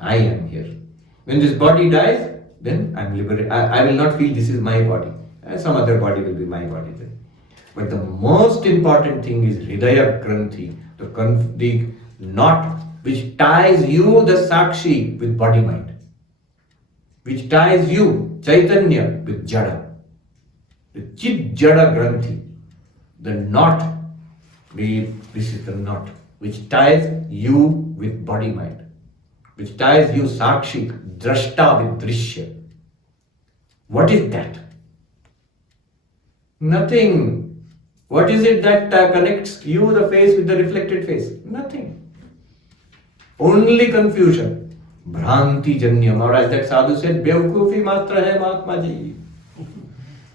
I am here. When this body dies, then I am liberated. I will not feel this is my body. Some other body will be my body then. But the most important thing is Hridaya Granthi, the knot which ties you, the Sakshi, with body mind. Which ties you, Chaitanya, with Jada. The Chid Jada Granthi, the knot, this is the knot, which ties you with body mind, which ties you Sakshi, Drashta with Drishya. What is that? Nothing. What is it that connects you, the face, with the reflected face? Nothing. Only confusion. Bhranti Janyam, or as that sadhu said, Bevkufi matra hai Mahatma ji.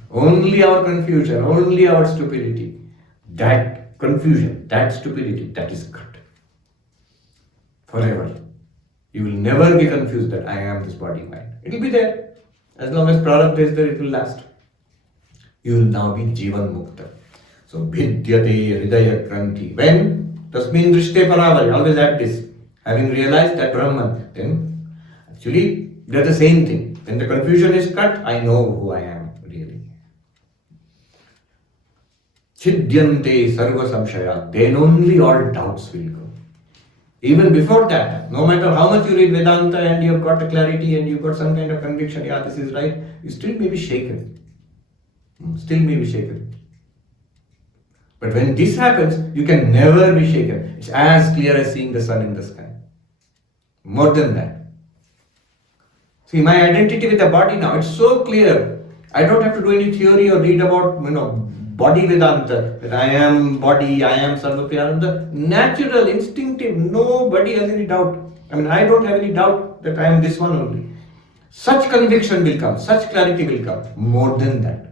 Only our confusion, only our stupidity. That confusion, that stupidity, that is cut. Forever. You will never be confused that I am this body mind. It will be there. As long as prarabdha is there, it will last. You will now be Jivan Mukta. So, Vidyate Hridaya Granthi. When? Tasmin Drishte Paravari. Always add this. Having realized that Brahman, then actually they are the same thing. When the confusion is cut, I know who I am really. Chidyante Sarva Samshaya. Then only all doubts will go. Even before that, no matter how much you read Vedanta and you have got a clarity and you've got some kind of conviction, yeah, this is right, you still may be shaken. Still may be shaken. But when this happens, you can never be shaken. It's as clear as seeing the sun in the sky. More than that. See, my identity with the body now, it's so clear. I don't have to do any theory or read about, body Vedanta. That I am body, I am Sarvapriyananda. Natural, instinctive, nobody has any doubt. I don't have any doubt that I am this one only. Such conviction will come, such clarity will come. More than that.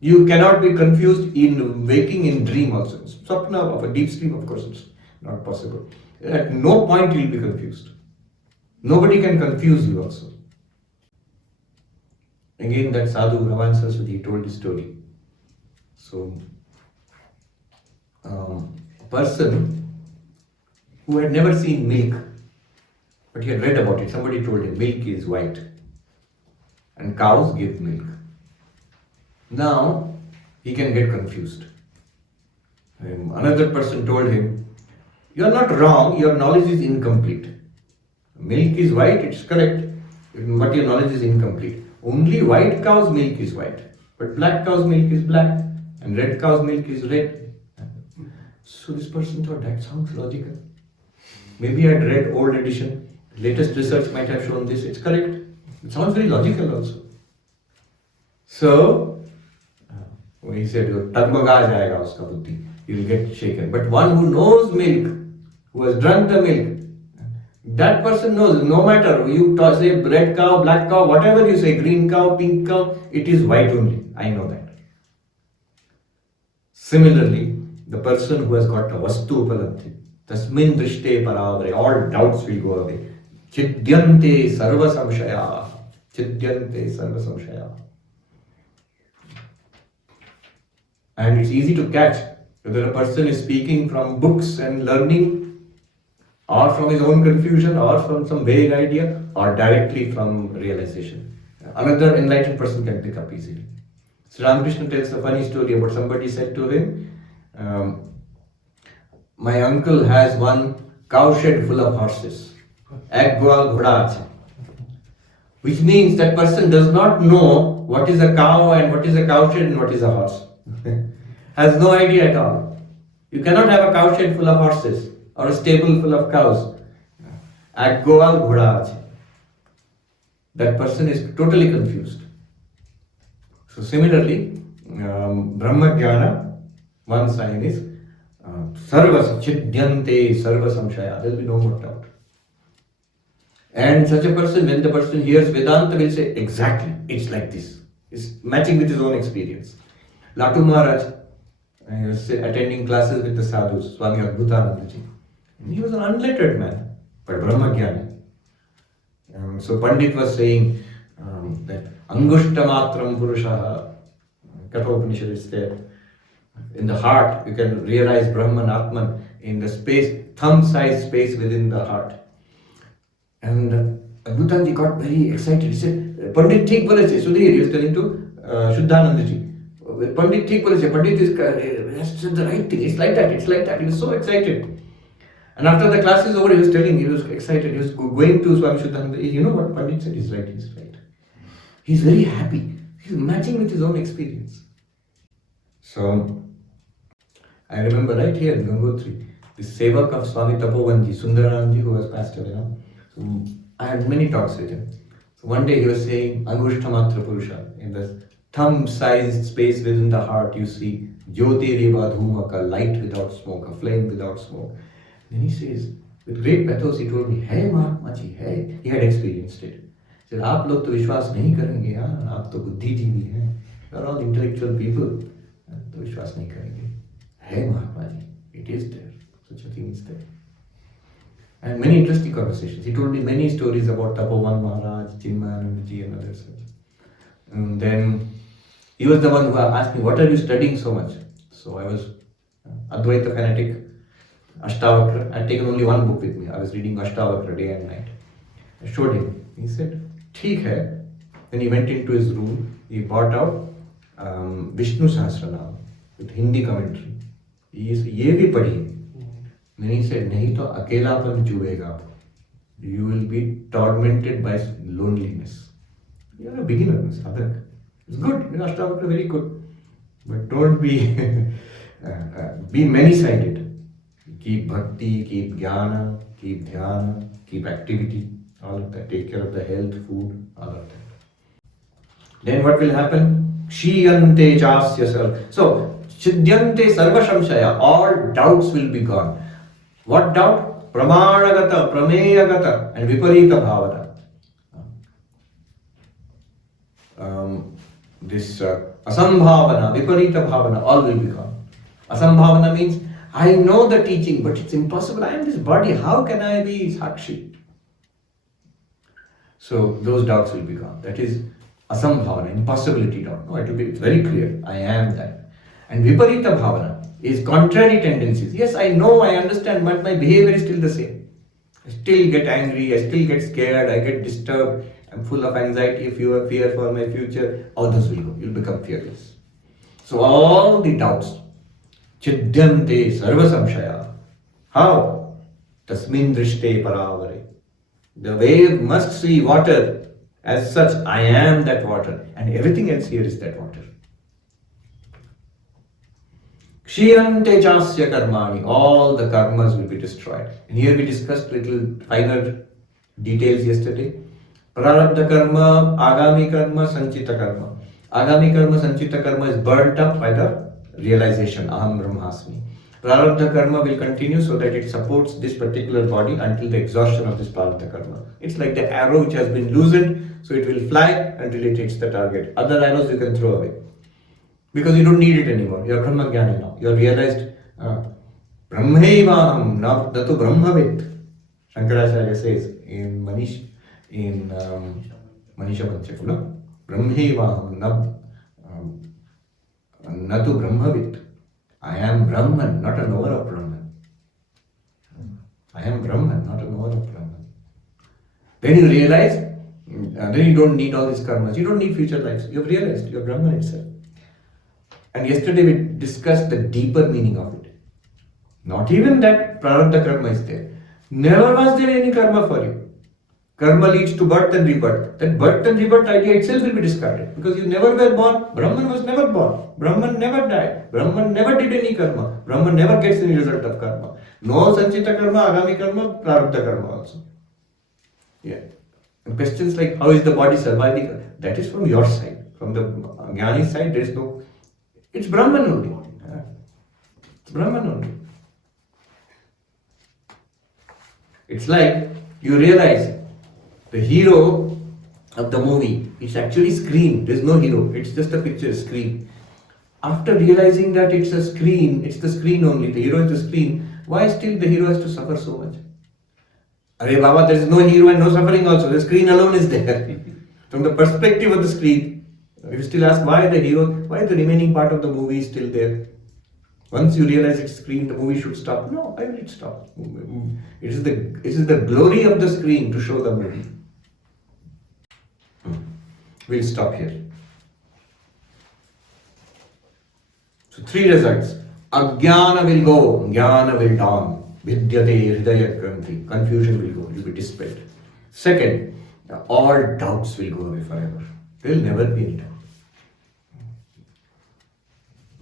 You cannot be confused in waking, in dream also. Swapna of a deep sleep, of course, it's not possible. At no point you will be confused. Nobody can confuse you also. Again, that sadhu Ravan Saraswati told the story. So, a person who had never seen milk, but he had read about it. Somebody told him milk is white and cows give milk. Now, he can get confused. Another person told him, you are not wrong, your knowledge is incomplete. Milk is white, it's correct, but your knowledge is incomplete. Only white cow's milk is white, but black cow's milk is black, and red cow's milk is red. So this person thought, that sounds logical. Maybe I had read old edition. latest research might have shown this, it's correct. It sounds very logical also. So, he said, tagmaga jayega uska buddhi. You will get shaken. But one who knows milk, who has drunk the milk, that person knows, no matter you say red cow, black cow, whatever you say, green cow, pink cow, it is white only. I know that. Similarly, the person who has got a vastu upalabdhi, tasmin drishte paravare, all doubts will go away. Chidyante sarva samshaya. Chidyante sarva samshaya. And it's easy to catch whether a person is speaking from books and learning, or from his own confusion, or from some vague idea, or directly from realization. Another enlightened person can pick up easily. Sri Ramakrishna tells a funny story about somebody said to him, my uncle has one cowshed full of horses. Ek gwal ghoda ache. Which means that person does not know what is a cow and what is a cowshed and what is a horse. Has no idea at all. You cannot have a cowshed full of horses or a stable full of cows. Ek gwal ghoda ache. That person is totally confused. So similarly, Brahma Jnana, one sign is Sarva Chidyante Sarva Samshaya. There will be no more doubt. And such a person, when the person hears Vedanta, will say, exactly, it's like this. It's matching with his own experience. Latu Maharaj was attending classes with the sadhus, Swami Advaita Ashrama. He was an unlettered man, but Brahma Jnani. So Pandit was saying that Angushtamatram Purusha, Kathopanishad is there. In the heart, you can realize Brahman, Atman in the space, thumb-sized space within the heart. And Advaitanji got very excited. He said, Pandit Thik Bole che, Sudhir, he was telling to Shuddhanandaji. Pandit Thik Bole che, Pandit has said the right thing. It's like that, it's like that. He was so excited. And after the class is over, he was telling, he was excited. He was going to Swami Shuddhanandaji. You know what Pandit said? He's right, he's right. He's very happy. He's matching with his own experience. So, I remember right here in Gangotri, this Sevak of Swami Tapovanji, Sundaranji, who was passed away now. So, I had many talks with him. So, one day he was saying, Angushtamatra Purusha, in the thumb-sized space within the heart, you see Jyotireva Dhumaka, light without smoke, a flame without smoke. Then he says, with great pathos, he told me, Hey Mahatma ji, hey. He had experienced it. He said, आप लोग तो विश्वास नहीं करेंगे यार, आप तो बुद्धिजीवी हैं. You are all intellectual people. तो विश्वास नहीं करेंगे. Hey Mahatma ji, it is there. Such a thing is there. And many interesting conversations. He told me many stories about Tapovan Maharaj, Chinmayanandaji and others. And then he was the one who asked me, what are you studying so much? So I was Advaita fanatic, Ashtavakra. I had taken only one book with me. I was reading Ashtavakra day and night. I showed him. He said, ठीक है. Then he went into his room. He brought out Vishnu Sahasranam with Hindi commentary. ये भी पढ़िए. Then he said, नहीं तो अकेलापन चुभेगा. You will be tormented by loneliness. You are a beginner, sadhak. It's good. Ashtavakra very good. But don't be be many-sided. Keep bhakti, keep jnana, keep dhyana, keep activity. All of that. Take care of the health, food, all of that. Then what will happen? Kshiyante chasya sarva. So, chidyante sarva samshaya. All doubts will be gone. What doubt? Pramanagata, prameyagata, and viparita bhavana. This asambhavana, viparita bhavana, all will be gone. Asambhavana means, I know the teaching, but it's impossible. I am this body. How can I be sakshi? So those doubts will be gone. That is asambhavana, impossibility doubt. No, it will be very clear. I am that. And viparita bhavana is contrary tendencies. Yes, I know, I understand, but my behavior is still the same. I still get angry, I still get scared, I get disturbed, I'm full of anxiety, fear for my future. All those will go. You'll become fearless. So all the doubts, chidyante sarva samshaya. How? Tasmin drishte paravare. The wave must see water. As such, I am that water. And everything else here is that water. Kshiyante chasya karmani. All the karmas will be destroyed. And here we discussed little finer details yesterday. Prarabdha karma, agami karma, sanchita karma. Agami karma, sanchita karma is burnt up by the realization, aham brahmasmi. Prarabdha karma will continue so that it supports this particular body until the exhaustion of this prarabdha karma. It's like the arrow which has been loosened, so it will fly until it hits the target. Other arrows you can throw away, because you don't need it anymore. You are Brahmagyani now. You have realized Brahmaivaham, not Datu Brahmavit. Shankaracharya says in Manisha Panchakula, Brahmaivaham, Natu Brahmavit. I am Brahman, not a knower of Brahman. I am Brahman, not a knower of Brahman. Then you realize, then you don't need all these karmas. You don't need future lives. You have realized you are Brahman itself. And yesterday we discussed the deeper meaning of it. Not even that prarabdha karma is there. Never was there any karma for you. Karma leads to birth and rebirth. That birth and rebirth idea itself will be discarded, because you never were born. Brahman was never born. Brahman never died. Brahman never did any karma. Brahman never gets any result of karma. No sanchita karma, agami karma, prarabdha karma also. Yeah. And questions like how is the body surviving? That is from your side. From the Jnani side, there is no. It's Brahman only. It's Brahman only. It's like you realize the hero of the movie, it's actually screen. There's no hero. It's just a picture, screen. After realizing that it's a screen, it's the screen only, the hero is the screen, why still the hero has to suffer so much? Arey Baba, there is no hero and no suffering also. The screen alone is there. From the perspective of the screen, you still ask why the hero, why the remaining part of the movie is still there? Once you realize it's screen, the movie should stop. No, why will it stop? It is the glory of the screen to show the movie. We'll stop here. So 3 results. Ajnana will go, jnana will dawn. Vidyate hridaya granthi. Confusion will go, you'll be dispelled. Second, all doubts will go away forever. There will never be any doubt.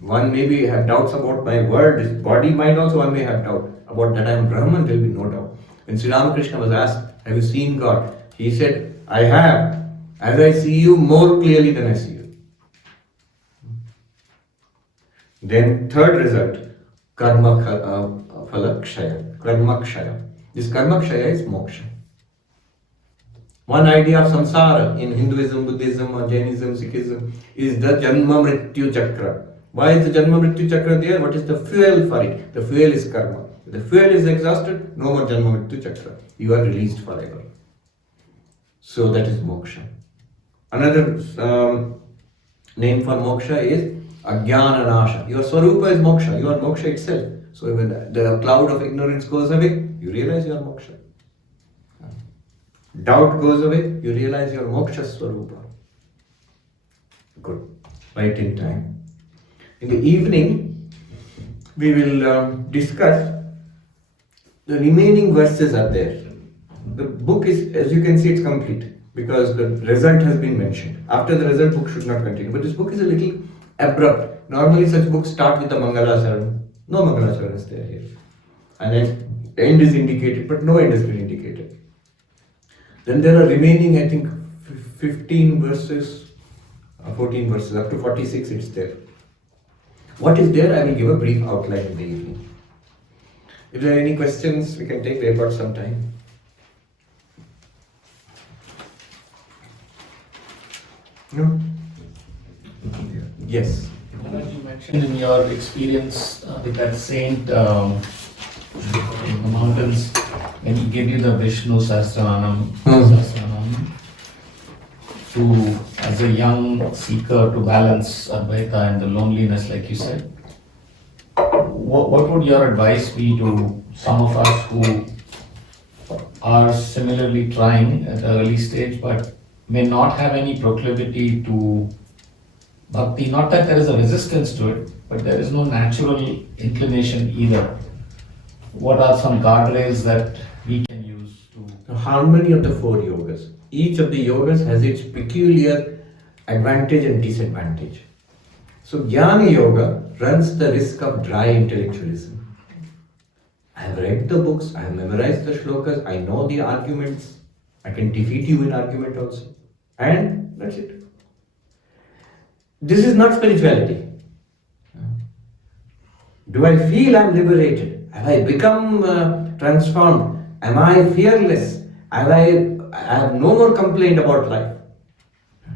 One maybe have doubts about my world, this body mind also one may have doubt. About that I am Brahman, there will be no doubt. When Sri Ramakrishna was asked, have you seen God? He said, I have. As I see you more clearly than I see you. Then third result, karma phala kshaya, karma kshaya. This karma kshaya is moksha. One idea of samsara in Hinduism, Buddhism or Jainism, Sikhism is the Janma Mrityu Chakra. Why is the Janma Mrityu Chakra there? What is the fuel for it? The fuel is karma. If the fuel is exhausted, no more Janma Mrityu Chakra. You are released forever. So that is moksha. Another name for moksha is Ajnana Nasha. Your Swarupa is moksha. You are moksha itself. So when the cloud of ignorance goes away, you realize you are moksha. Doubt goes away, you realize your moksha swarupa. Good. Right in time. In the evening, we will discuss the remaining verses are there. The book is, as you can see, it's complete because the result has been mentioned. After the result, book should not continue. But this book is a little abrupt. Normally, such books start with the Mangalacharan. No Mangalacharan is there here. And then the end is indicated, but no end has been indicated. Then there are remaining, I think, 15 verses, 14 verses, up to 46 it's there. What is there? I will give a brief outline in the evening. If there are any questions, we can take. We have got some time. No? Yes. You mentioned in your experience with that saint in the mountains, when he gave you the Vishnu Sahasranam, to, as a young seeker, to balance Advaita and the loneliness, like you said. What would your advice be to some of us who are similarly trying at the early stage but may not have any proclivity to bhakti? Not that there is a resistance to it, but there is no natural inclination either. What are some guardrails that we can use to... The harmony of the 4 yogas. Each of the yogas has its peculiar advantage and disadvantage. So Jnana Yoga runs the risk of dry intellectualism. I have read the books, I have memorized the shlokas, I know the arguments. I can defeat you in argument also. And that's it. This is not spirituality. Do I feel I'm liberated? Have I become transformed? Am I fearless? I have no more complaint about life.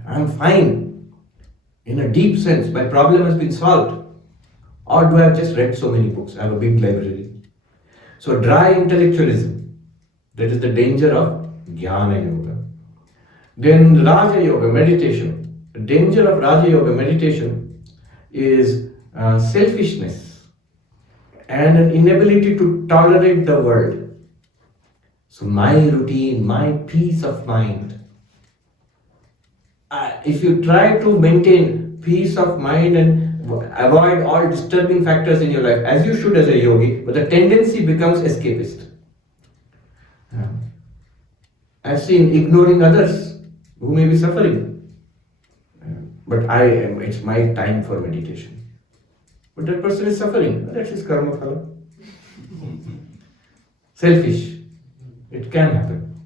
I'm fine. In a deep sense, my problem has been solved. Or do I have just read so many books? I have a big library. So dry intellectualism, that is the danger of Jnana Yoga. Then Raja Yoga, meditation. The danger of Raja Yoga, meditation, is selfishness and an inability to tolerate the world. So my routine, my peace of mind. If you try to maintain peace of mind and avoid all disturbing factors in your life, as you should as a yogi, but the tendency becomes escapist. I've seen ignoring others who may be suffering. But it's my time for meditation. But that person is suffering. That's his karma phala. Selfish. It can happen.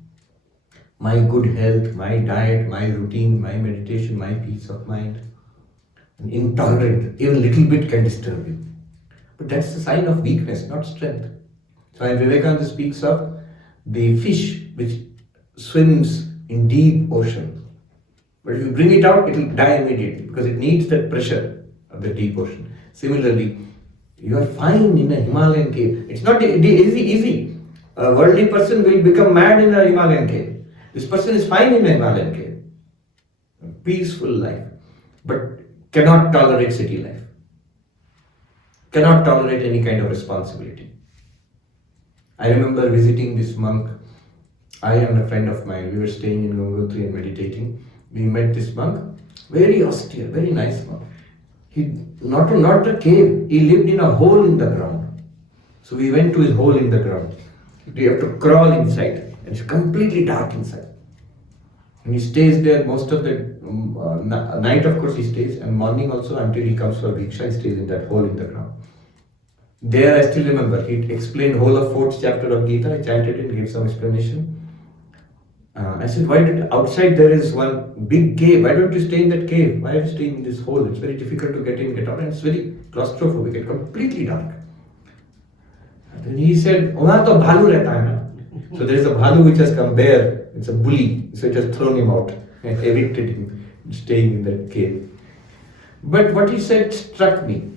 My good health, my diet, my routine, my meditation, my peace of mind. And intolerant, even little bit can disturb you. But that's a sign of weakness, not strength. Swami Vivekananda speaks of the fish which swims in deep ocean. But if you bring it out, it will die immediately because it needs that pressure of the deep ocean. Similarly, you are fine in a Himalayan cave. It's not easy. A worldly person will become mad in a Himalayan cave. This person is fine in a Himalayan cave. A peaceful life. But cannot tolerate city life. Cannot tolerate any kind of responsibility. I remember visiting this monk. I and a friend of mine, we were staying in Gangotri and meditating. We met this monk, very austere, very nice monk. He not a cave, he lived in a hole in the ground. So we went to his hole in the ground. You have to crawl inside, and it's completely dark inside. And he stays there most of the night, of course he stays, and morning also until he comes for Diksha, he stays in that hole in the ground. There I still remember, he explained whole of 4th chapter of Gita, I chanted it, gave some explanation. I said, outside there is one big cave, why don't you stay in that cave? Why are you staying in this hole? It's very difficult to get in, get out, and it's very claustrophobic, it's completely dark. And then he said, "Wahan to bhalu rehta hai na." So there is a bhalu which has come there, it's a bully, so it has thrown him out and evicted him, staying in that cave. But what he said struck me.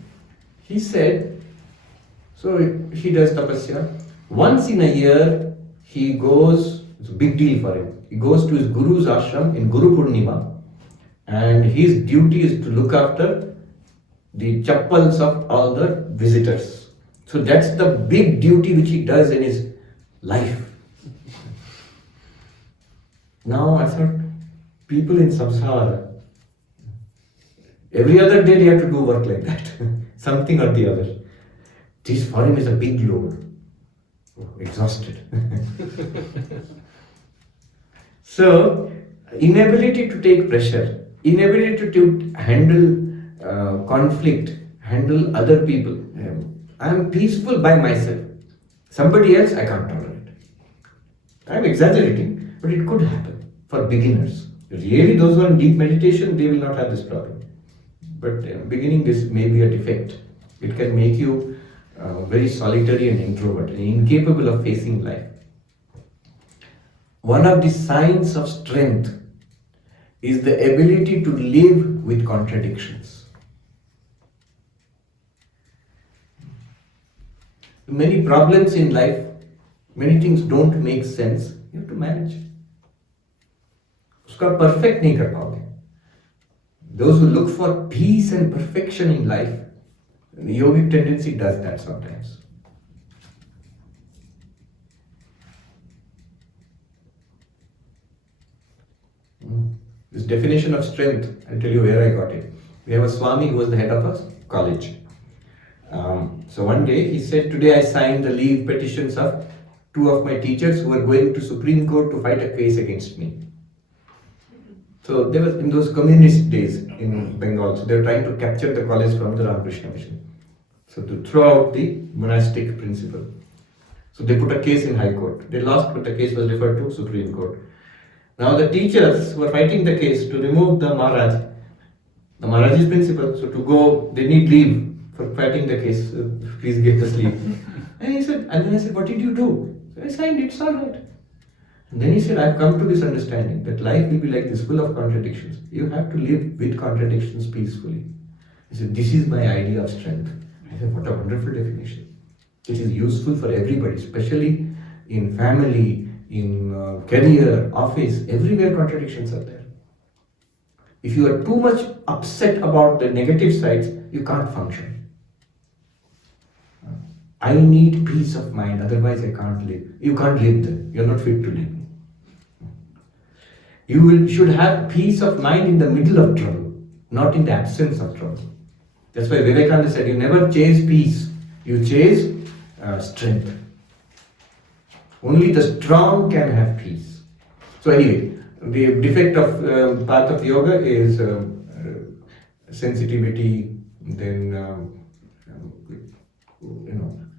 He said, so he does tapasya. Once in a year, he goes, it's a big deal for him. He goes to his guru's ashram in Guru Purnima, and his duty is to look after the chappals of all the visitors. So that's the big duty which he does in his life. Now I thought, people in samsara, every other day they have to do work like that, something or the other. This for him is a big load. Exhausted. So, inability to take pressure, inability to handle conflict, handle other people. I am peaceful by myself. Somebody else I can't tolerate. I am exaggerating, but it could happen for beginners. Really, those who are in deep meditation, they will not have this problem. But beginning, this may be a defect. It can make you very solitary and introvert, and incapable of facing life. One of the signs of strength is the ability to live with contradictions. Many problems in life, many things don't make sense, you have to manage. उसका perfect नहीं कर पाओगे. Those who look for peace and perfection in life, the yogic tendency does that sometimes. This definition of strength, I'll tell you where I got it. We have a Swami who was the head of a college. So one day he said, today I signed the leave petitions of 2 of my teachers who were going to Supreme Court to fight a case against me. So there was in those communist days in Bengal, so they were trying to capture the college from the Ramakrishna mission. So to throw out the monastic principle. So they put a case in High Court. They lost, but the case was referred to Supreme Court. Now the teachers were fighting the case to remove the Maharaj. The Maharaj is principal, so to go, they need leave for fighting the case. Please get us leave. And then I said, what did you do? So I signed, it's all right. And then he said, I've come to this understanding that life will be like this, full of contradictions. You have to live with contradictions peacefully. He said, this is my idea of strength. I said, what a wonderful definition. It is useful for everybody, especially in family, in career, office, everywhere contradictions are there. If you are too much upset about the negative sides, you can't function. I need peace of mind, otherwise I can't live. You can't live then. You're not fit to live. Should have peace of mind in the middle of trouble, not in the absence of trouble. That's why Vivekananda said, you never chase peace, you chase strength. Only the strong can have peace. So anyway, the defect of path of yoga is sensitivity, then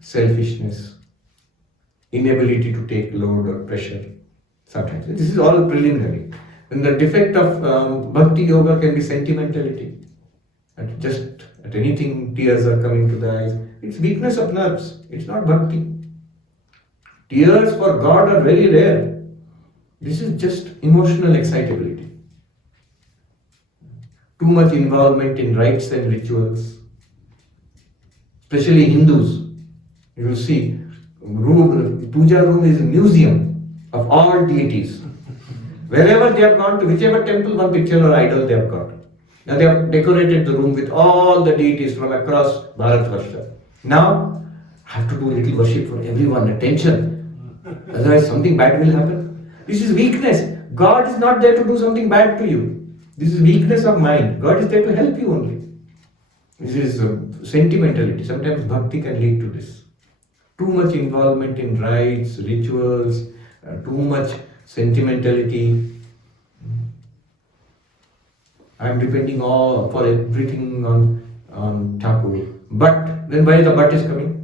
selfishness, inability to take load or pressure. Sometimes this is all preliminary. And the defect of bhakti yoga can be sentimentality. At anything, tears are coming to the eyes. It's weakness of nerves. It's not bhakti. Tears for God are very rare. This is just emotional excitability. Too much involvement in rites and rituals. Especially Hindus. You will see, puja room is a museum of all deities. Wherever they have gone to, whichever temple, one picture or idol they have got. Now they have decorated the room with all the deities from across Bharatvarsha. Now, I have to do a little worship for everyone, attention. Otherwise something bad will happen. This is weakness. God is not there to do something bad to you. This is weakness of mind. God is there to help you only. This is sentimentality. Sometimes bhakti can lead to this. Too much involvement in rites, rituals, too much sentimentality. I am depending all for everything on Thakur. But then why the but is coming?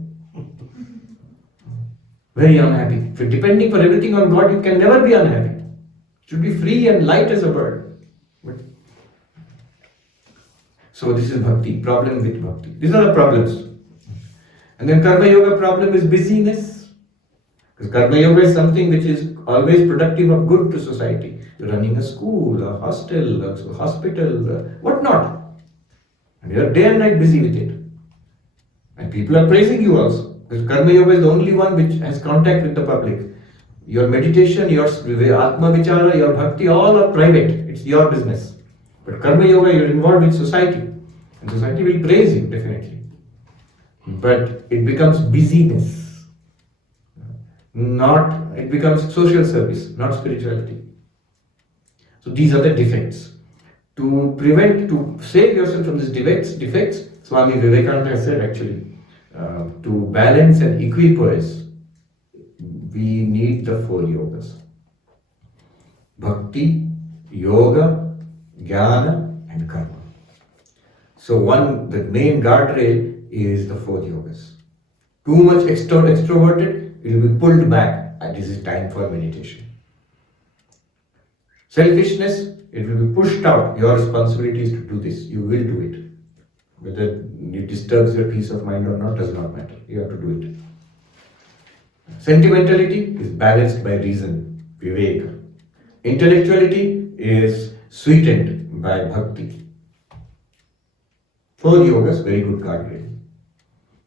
Very unhappy. If you're depending for everything on God, you can never be unhappy. You should be free and light as a bird. So this is bhakti, problem with bhakti. These are the problems. And then karma yoga problem is busyness. Because karma yoga is something which is always productive of good to society. You're running a school, a hostel, a hospital, what not. And you're day and night busy with it. And people are praising you also. Because karma yoga is the only one which has contact with the public. Your meditation, your atma vichara, your bhakti, all are private. It's your business. But karma yoga, you're involved with society. And society will praise you, definitely. But it becomes busyness. It becomes social service, not spirituality. So these are the defects. To save yourself from these defects, Swami Vivekananda has said actually, to balance and equipoise, we need the 4 yogas. Bhakti, yoga, jnana and karma. So the main guardrail is the 4 yogas. Too much extroverted, it will be pulled back. And this is time for meditation. Selfishness, it will be pushed out. Your responsibility is to do this. You will do it. Whether it disturbs your peace of mind or not does not matter. You have to do it. Sentimentality is balanced by reason, Viveka. Intellectuality is sweetened by bhakti. 4 yogas, very good guardrail.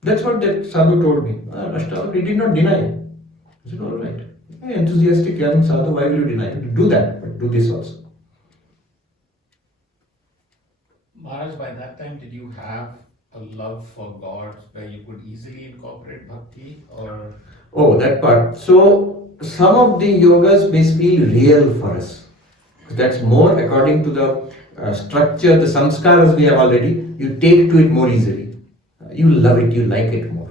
That's what that sadhu told me. Ashtavar, he did not deny. I said, all right. Enthusiastic young sadhu, why will you deny? Do that, but do this also. Maharaj, by that time, did you have a love for God where you could easily incorporate bhakti or? Oh, that part. So, some of the yogas may feel real for us. That's more according to the structure, the samskaras we have already. You take to it more easily. You love it, you like it more.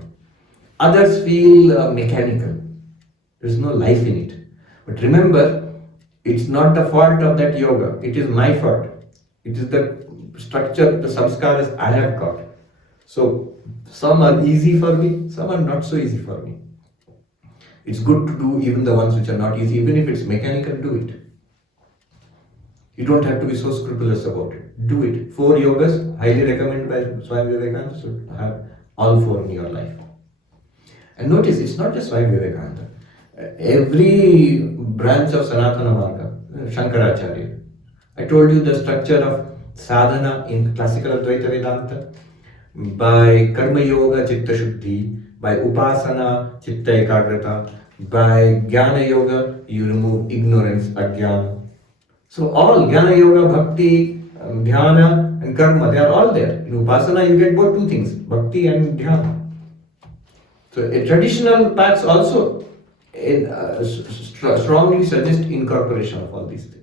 Others feel mechanical. There's no life in it. But remember, it's not the fault of that yoga. It is my fault. It is the structure, the samskaras I have got. So, some are easy for me, some are not so easy for me. It's good to do even the ones which are not easy, even if it's mechanical, do it. You don't have to be so scrupulous about it. Do it. 4 yogas, highly recommended by Swami Vivekananda, so have all 4 in your life. And notice, it's not just Swami Vivekananda. Every branch of Sanatana Marga, Shankaracharya. I told you the structure of sadhana in classical Advaita Vedanta. By Karma Yoga, Chitta Shuddhi. By Upasana, Chitta Ekagrata. By Jnana Yoga, you remove ignorance, Ajnana. So all Jnana Yoga, Bhakti, Dhyana and Karma, they are all there. In Upasana you get both 2 things, Bhakti and Dhyana. So a traditional paths also strongly suggest incorporation of all these things.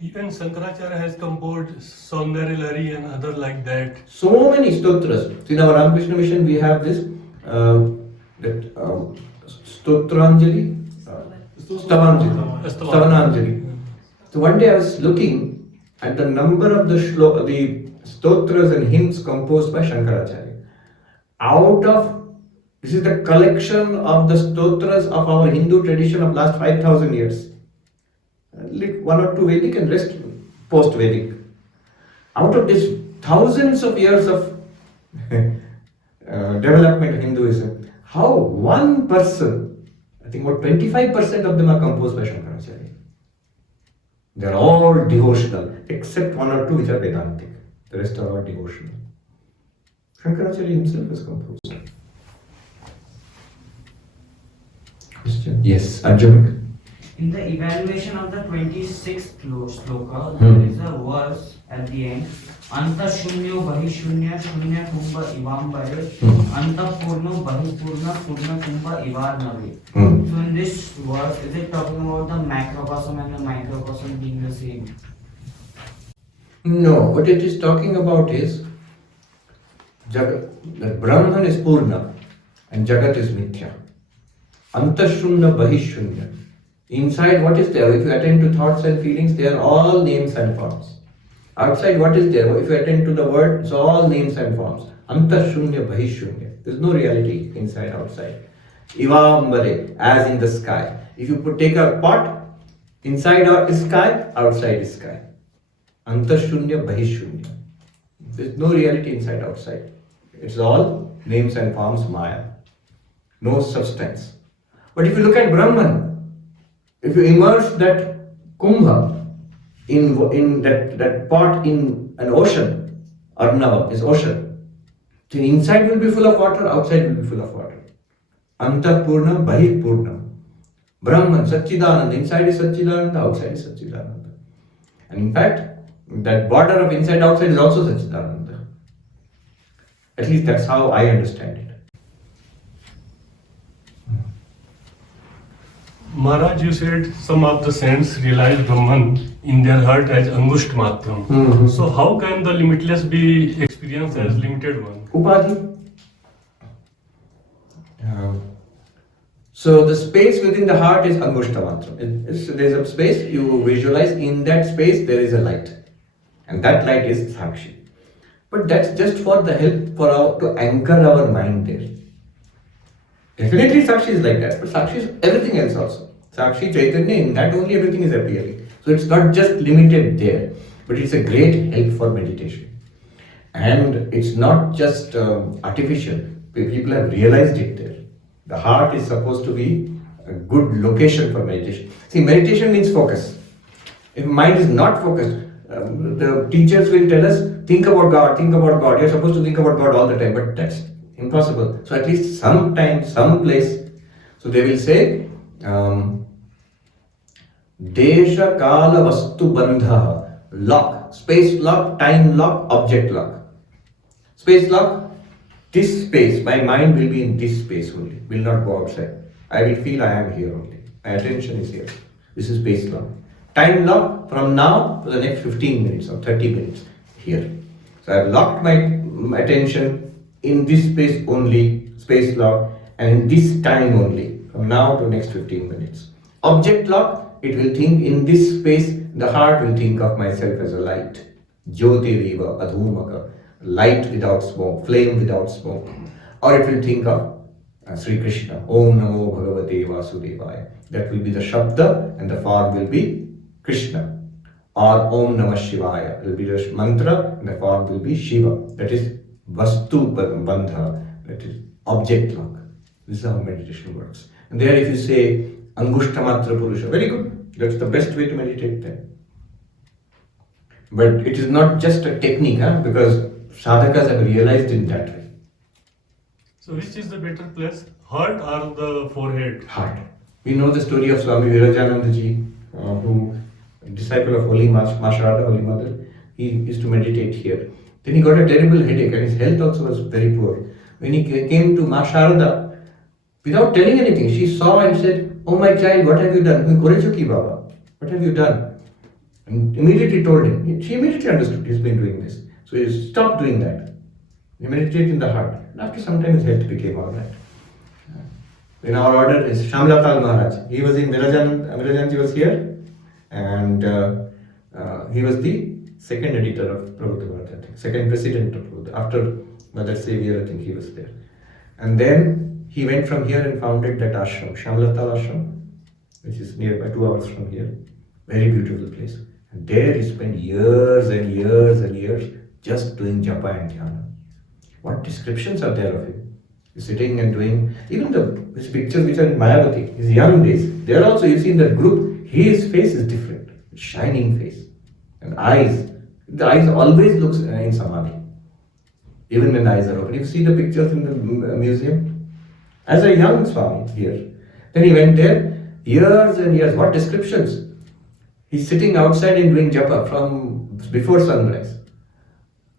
Even Shankaracharya has composed Saundarya Lari and other like that. So many stotras. In our Ramakrishna mission we have this Stotranjali, Stavananjali. So one day I was looking at the number of the stotras and hymns composed by Shankaracharya. This is the collection of the stotras of our Hindu tradition of last 5,000 years. 1 or 2 Vedic and rest post-Vedic. Out of this thousands of years of development of Hinduism, how one person, I think about 25% of them are composed by Shankaracharya. They are all devotional, except 1 or 2 which are Vedantic. The rest are all devotional. Shankaracharya himself has composed. Question? Yes, Arjun. In the evaluation of the 26th sloka, there is a verse at the end. Anta shunyo bahishunya shunya kumbha ivambare anta purno bahipurna purna kumbha ivarnave. So in this verse, is it talking about the macrocosm and the microcosm being the same? No, what it is talking about is Jagat, that Brahman is Purna and Jagat is Mithya. Antashunya Bahishunya. Inside, what is there? If you attend to thoughts and feelings, they are all names and forms. Outside, what is there? If you attend to the word, it's all names and forms. Antashunya Bahishunya. There is no reality inside, outside. Ivambare, as in the sky. If you take a pot, inside is sky, outside is sky. Antashunya Bahishunya. There is no reality inside, outside. It's all names and forms, Maya. No substance. But if you look at Brahman, if you immerse that kumbha in that pot in an ocean, Arnava is ocean, then inside will be full of water, outside will be full of water. Antapurna, Bahipurna. Brahman, Satchidananda, inside is Satchidananda, outside is Satchidananda. And in fact, that border of inside outside is also Satchidananda. At least that's how I understand it. Maharaj, you said some of the saints realized Brahman in their heart as Angusht Matram. So how can the limitless be experienced as limited one? Upadhi. So the space within the heart is Angushta Matram. There's a space, you visualize, in that space there is a light. And that light is Sakshi. But that's just for the help to anchor our mind there. Definitely Sakshi is like that, but Sakshi is everything else also. Sakshi, Chaitanya, in that only everything is appearing. So it's not just limited there, but it's a great help for meditation. And it's not just artificial. People have realized it there. The heart is supposed to be a good location for meditation. See, meditation means focus. If mind is not focused, the teachers will tell us, think about God, think about God. You're supposed to think about God all the time, but that's impossible. So at least sometime, some place. So they will say, Desha Kala Vastu Bandha, lock, space lock, time lock, object lock. Space lock, this space, my mind will be in this space only, will not go outside. I will feel I am here only. My attention is here. This is space lock. Time lock, from now to the next 15 minutes or 30 minutes, here. So I have locked my attention in this space only, space lock, and in this time only, from now to next 15 minutes. Object lock, it will think in this space, the heart will think of myself as a light. Jyoti Riva, Adhumaka, light without smoke, flame without smoke. Or it will think of Sri Krishna, Om Namo Bhagavate Vasudevaya. That will be the Shabda and the form will be Krishna, or Om Namah Shivaya. It will be the mantra and the form will be Shiva. That is Vastu Bandha, that is object lock. This is how meditation works. And there if you say Angushtamatra Purusha, very good. That's the best way to meditate then. But it is not just a technique, because sadhakas have realized in that way. So which is the better place, heart or the forehead? Heart. We know the story of Swami Vivekananda ji, who disciple of Holy Masharada, Holy Mother. He used to meditate here. Then he got a terrible headache and his health also was very poor. When he came to Masharada, without telling anything, she saw and said, "Oh my child, what have you done?" Baba, what have you done? And immediately told him. She immediately understood he's been doing this. So he stopped doing that. He meditated in the heart. And after some time his health became alright. In our order is Shamlatal Maharaj. He was in Virajanji was here, and he was the second editor of Prabhupada, I think, second president of Prabhupada. After Mother Savior, I think he was there. And then he went from here and founded that ashram, Shamlatal Ashram, which is nearby 2 hours from here. Very beautiful place. And there he spent years and years and years just doing japa and dhyana. What descriptions are there of him? He's sitting and doing, even his pictures which are in Mayavati, his young days, there also you see in that group, his face is different, shining face. And eyes, the eyes always looks in samadhi. Even when the eyes are open. You see the pictures in the museum? As a young Swami here. Then he went there, years and years, what descriptions? He's sitting outside and doing japa from before sunrise.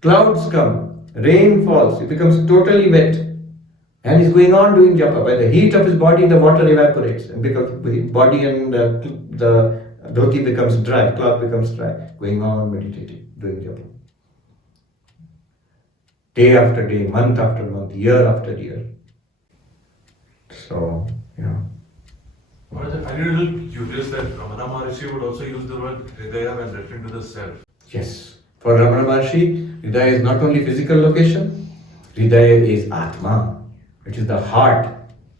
Clouds come, rain falls, he becomes totally wet. And he's going on doing japa. By the heat of his body, the water evaporates. And because his body and the dhoti becomes dry, cloth becomes dry. Going on meditating, doing japa. Day after day, month after month, year after year. So, yeah. I find it a little curious that Ramana Maharshi would also use the word Hridaya when referring to the self. Yes. For Ramana Maharshi, Hridaya is not only physical location, Hridaya is Atma. It is the heart.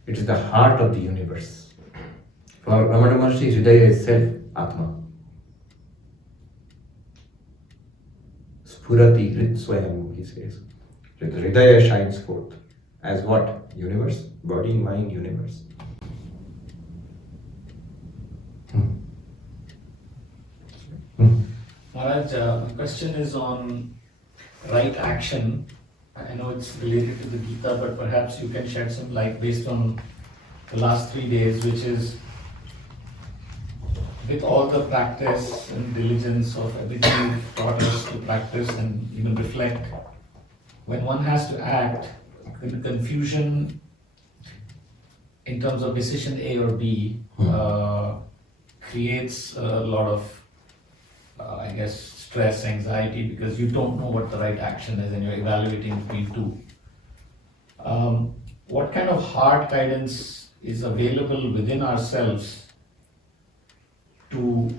It is the heart of the universe. For Ramana Maharshi, Hridaya is self, Atma. Spurati Hrid Swayam, he says. The Hridaya shines forth. As what? Universe, body, mind, universe. Maharaj, the question is on right action. I know it's related to the Gita, but perhaps you can shed some light based on the last 3 days, which is with all the practice and diligence of everything you've taught us to practice and even reflect, when one has to act, the confusion in terms of decision A or B creates a lot of stress, anxiety, because you don't know what the right action is and you're evaluating between two. What kind of heart guidance is available within ourselves to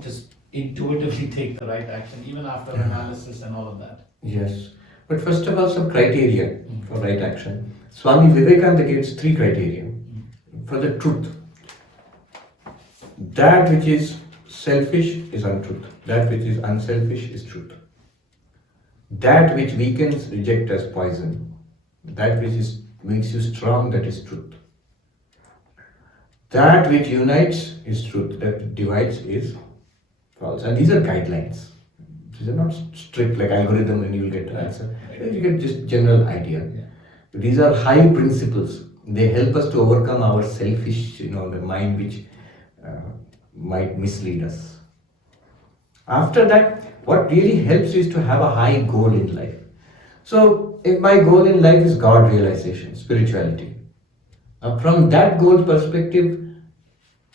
just intuitively take the right action, even after analysis and all of that? Yes. But first of all, some criteria for right action. Swami Vivekananda gives 3 criteria for the truth. That which is selfish is untruth. That which is unselfish is truth. That which weakens, reject as poison. That which makes you strong, that is truth. That which unites is truth. That divides is false. And these are guidelines. These are not strict like algorithm and you will get the answer. You get just general idea. These are high principles. They help us to overcome our selfish, the mind which might mislead us. After that, what really helps is to have a high goal in life. So, if my goal in life is God realization, spirituality, from that goal perspective,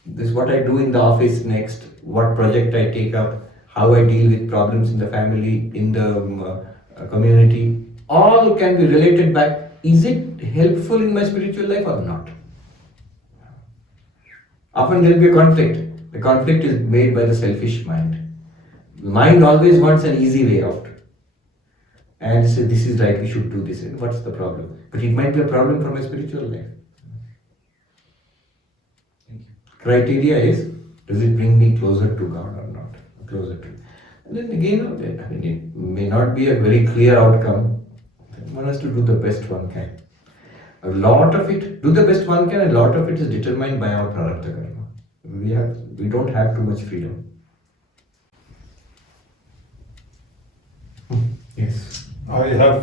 this is what I do in the office next, what project I take up, how I deal with problems in the family, in the community, all can be related back. Is it helpful in my spiritual life or not? Often there will be a conflict. The conflict is made by the selfish mind. The mind always wants an easy way out. And say, this is right, we should do this. And what's the problem? But it might be a problem for my spiritual life. Thank you. Criteria is Does it bring me closer to God or not? Closer to. And then again, I mean, it may not be a very clear outcome. One has to do the best one can. A lot of it, do the best one can, a lot of it is determined by our prarabdha karma. We don't have too much freedom. Yes. I have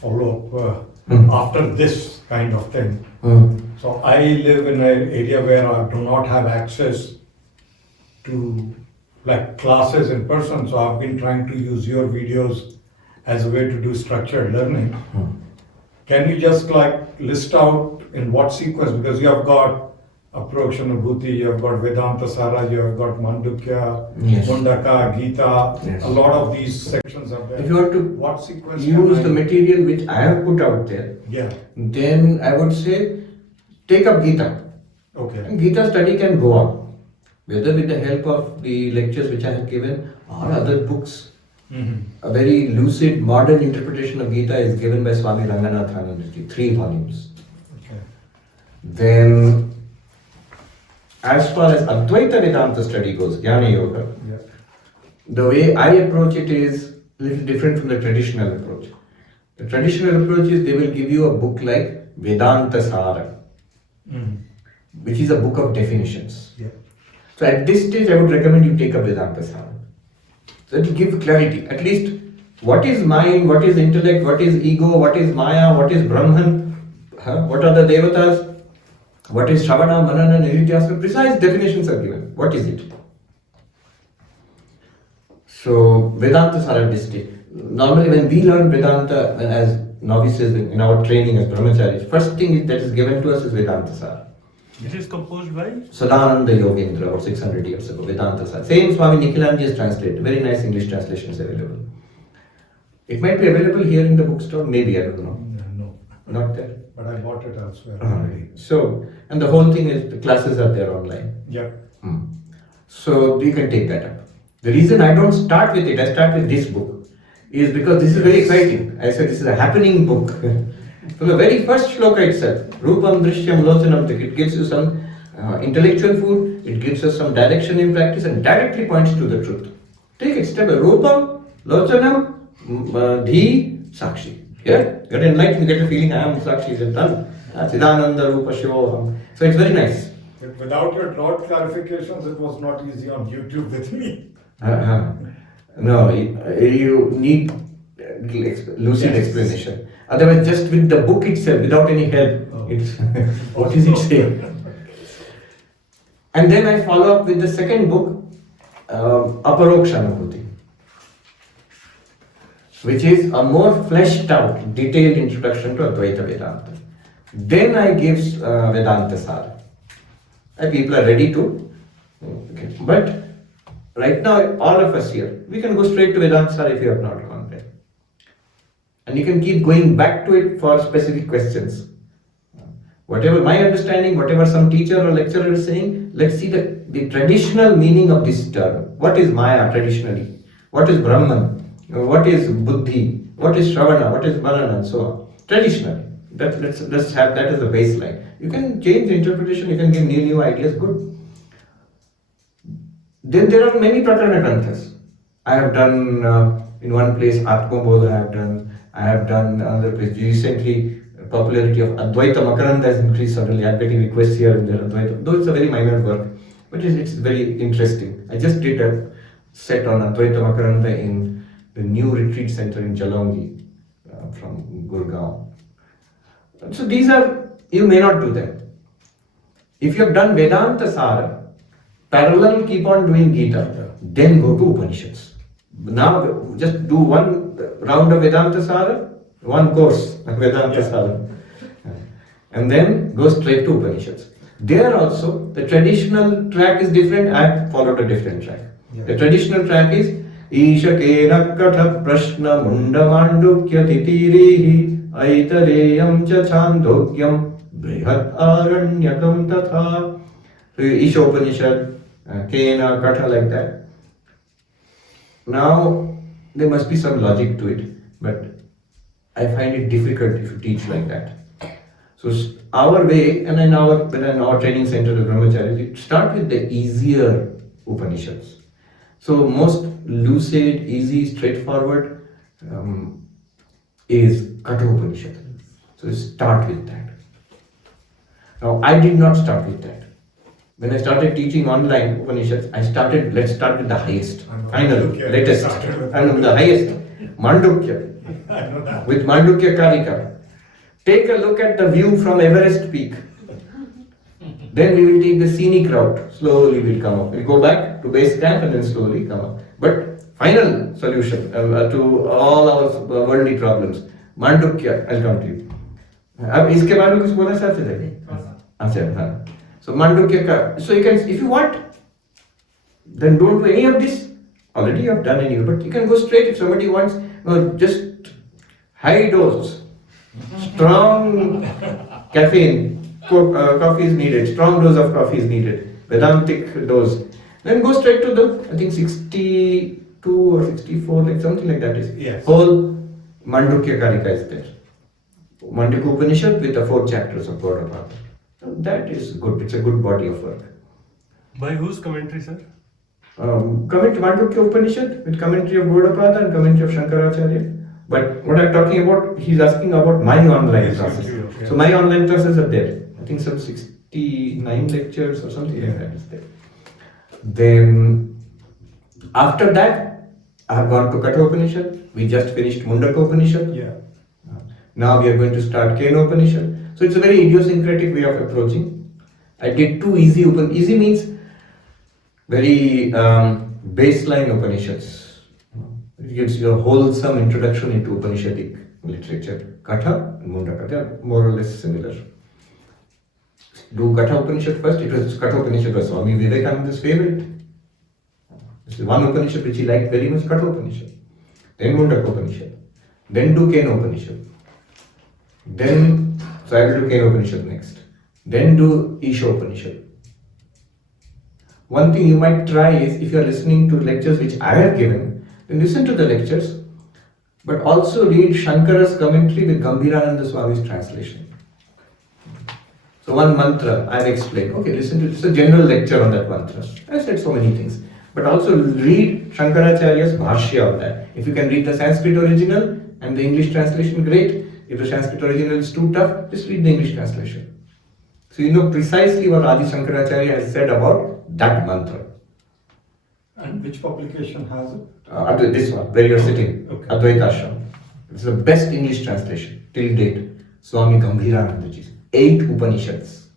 follow-up after this kind of thing. So I live in an area where I do not have access to classes in person. So I've been trying to use your videos as a way to do structured learning. Can you just list out in what sequence? Because you have got Aprokshanubhuti, you have got Vedanta Sara, you have got Mandukya, Yes. Mundaka, Gita. Yes. A lot of these sections are there. If you want to What sequence? use can the material which I have put out there, then I would say take up Gita. Okay. And Gita study can go on, whether with the help of the lectures which I have given or other books. A very lucid modern interpretation of Gita is given by Swami Ranganathananda, 3 volumes. Okay. Then, as far as Advaita Vedanta study goes, Jnana Yoga, Yeah. the way I approach it is a little different from the traditional approach. The traditional approach is they will give you a book like Vedanta Sara, which is a book of definitions. Yeah. So at this stage, I would recommend you take up Vedanta Sara. So it will give clarity. At least what is mind, what is intellect, what is ego, what is Maya, what is Brahman, what are the Devatas, what is Shravana, Manana, Nidhyasana, precise definitions are given. What is it? So Vedanta Sara at this stage. Normally when we learn Vedanta as novices in our training as brahmacharis, first thing that is given to us is Vedanta Sara. It is composed by Sadananda Yogendra about 600 years ago, Vedanta Sara. Same Swami Nikhilanji has translated. Very nice English translation is available. It might be available here in the bookstore, maybe, I don't know. No, Not there. but I bought it elsewhere already. So, and the whole thing is the classes are there online. Yeah. So you can take that up. The reason I don't start with it, I start with this book, is because this is very exciting. I said this is a happening book. From the very first shloka itself, Rupam Drishyam Lochanam, it gives you some intellectual food, it gives us some direction in practice and directly points to the truth. Take it step by Rupam, Lochanam, Dhi, Sakshi. Yeah? Get enlightened, get a feeling I am Sakshi, is done. Siddhananda Rupa Shivoham. So it's very nice. But without your thought clarifications, it was not easy on YouTube with me. No, you need lucid explanation. Otherwise, just with the book itself, without any help, it's what is it saying? And then I follow up with the second book, Aparokshanubhuti, which is a more fleshed out, detailed introduction to Advaita Vedanta. Then I give Vedanta Sara. And people are ready to. Okay. But right now, all of us here, we can go straight to Vedanta Sara if you have not gone there. And you can keep going back to it for specific questions. Whatever my understanding, whatever some teacher or lecturer is saying, let's see the traditional meaning of this term. What is Maya traditionally? What is Brahman? What is Buddhi? What is Shravana? What is Manana? And so on. Traditionally. Let's have that as a baseline. You can change the interpretation, you can give new ideas, good. Then there are many Prakarana Granthas. I have done in one place Atmabodha, I have done another place. Recently, popularity of Advaita Makaranda has increased suddenly. I'm getting requests here and there. Advaita, though it's a very minor work, but it's very interesting. I just did a set on Advaita Makaranda in the new retreat center in Jalongi from Gurgaon. So these are, you may not do them. If you have done Vedanta Sara, parallel keep on doing Gita, then go to Upanishads. Now just do one round of Vedanta Sara, one course of Vedanta Sara, and then go straight to Upanishads. There also, the traditional track is different, I followed a different track. The traditional track is Isha Kena Katha Prashna Mundamandukya Titirihi Aitareyam cha Chandhokyam Brihat Aranyakam Tatha. So Isha Upanishad, Kena, Katha, like that. Now, there must be some logic to it, but I find it difficult if you teach like that. So our way, and in our training center, the Brahmachari, we start with the easier Upanishads. So most lucid, easy, straightforward is Katha Upanishad. So we start with that. Now I did not start with that. When I started teaching online Upanishads, let's start with the highest, final, latest, and the highest, Mandukya. I know that. With Mandukya Karika. Take a look at the view from Everest peak. Then we will take the scenic route. Slowly we'll come up. We'll go back to base camp and then slowly come up. But final solution to all our worldly problems. Mandukya, I'll come to you. अब इसके बारे में कुछ बोलना चाहते थे? अच्छा हाँ. So Mandukya का, so you can, if you want, then don't do any of this. Already you have done any, but you can go straight if somebody wants. No, just high dose, strong caffeine, coffee is needed. Strong dose of coffee is needed. Vedantic dose. Then go straight to the, I think 62 or 64, like something like that is. Yes. Whole Mandukya Karika is there. Mandukya Upanishad with the 4 chapters of Gaudapada. So that is good. It's a good body of work. By whose commentary, sir? Mandukya Upanishad with commentary of Gaudapada and commentary of Shankaracharya. But what I'm talking about, he's asking about my online classes. Yeah. So my online classes are there. I think some 69 lectures or something like that is there. Then after that, I have gone to Katha Upanishad. We just finished Mundaka Upanishad. Yeah. Now we are going to start Kena Upanishad. So it's a very idiosyncratic way of approaching. I did 2 easy Easy means very baseline Upanishads. It gives you a wholesome introduction into Upanishadic literature. Katha and Mundaka, they are more or less similar. Do Katha Upanishad first. Katha Upanishad was Swami Vivekananda's favorite. This is one Upanishad which he liked very much, Katha Upanishad. Then Mundaka Upanishad. Then do Kena Upanishad. Then, so I will do Kena Upanishad next. Then do Isha Upanishad. One thing you might try is, if you are listening to lectures which I have given, then listen to the lectures, but also read Shankara's commentary with Gambhirananda Swami's translation. So one mantra I have explained. Okay, listen to this. It's a general lecture on that mantra. I said so many things. But also read Shankaracharya's Bhashya on that. If you can read the Sanskrit original and the English translation, great. If the Sanskrit original is too tough, just read the English translation. So you know precisely what Adi Shankaracharya has said about that mantra. And which publication has it? This one, where you are sitting, Okay. Advaita Ashrama. It's the best English translation till date. Swami Gambhiranandaji. 8 Upanishads.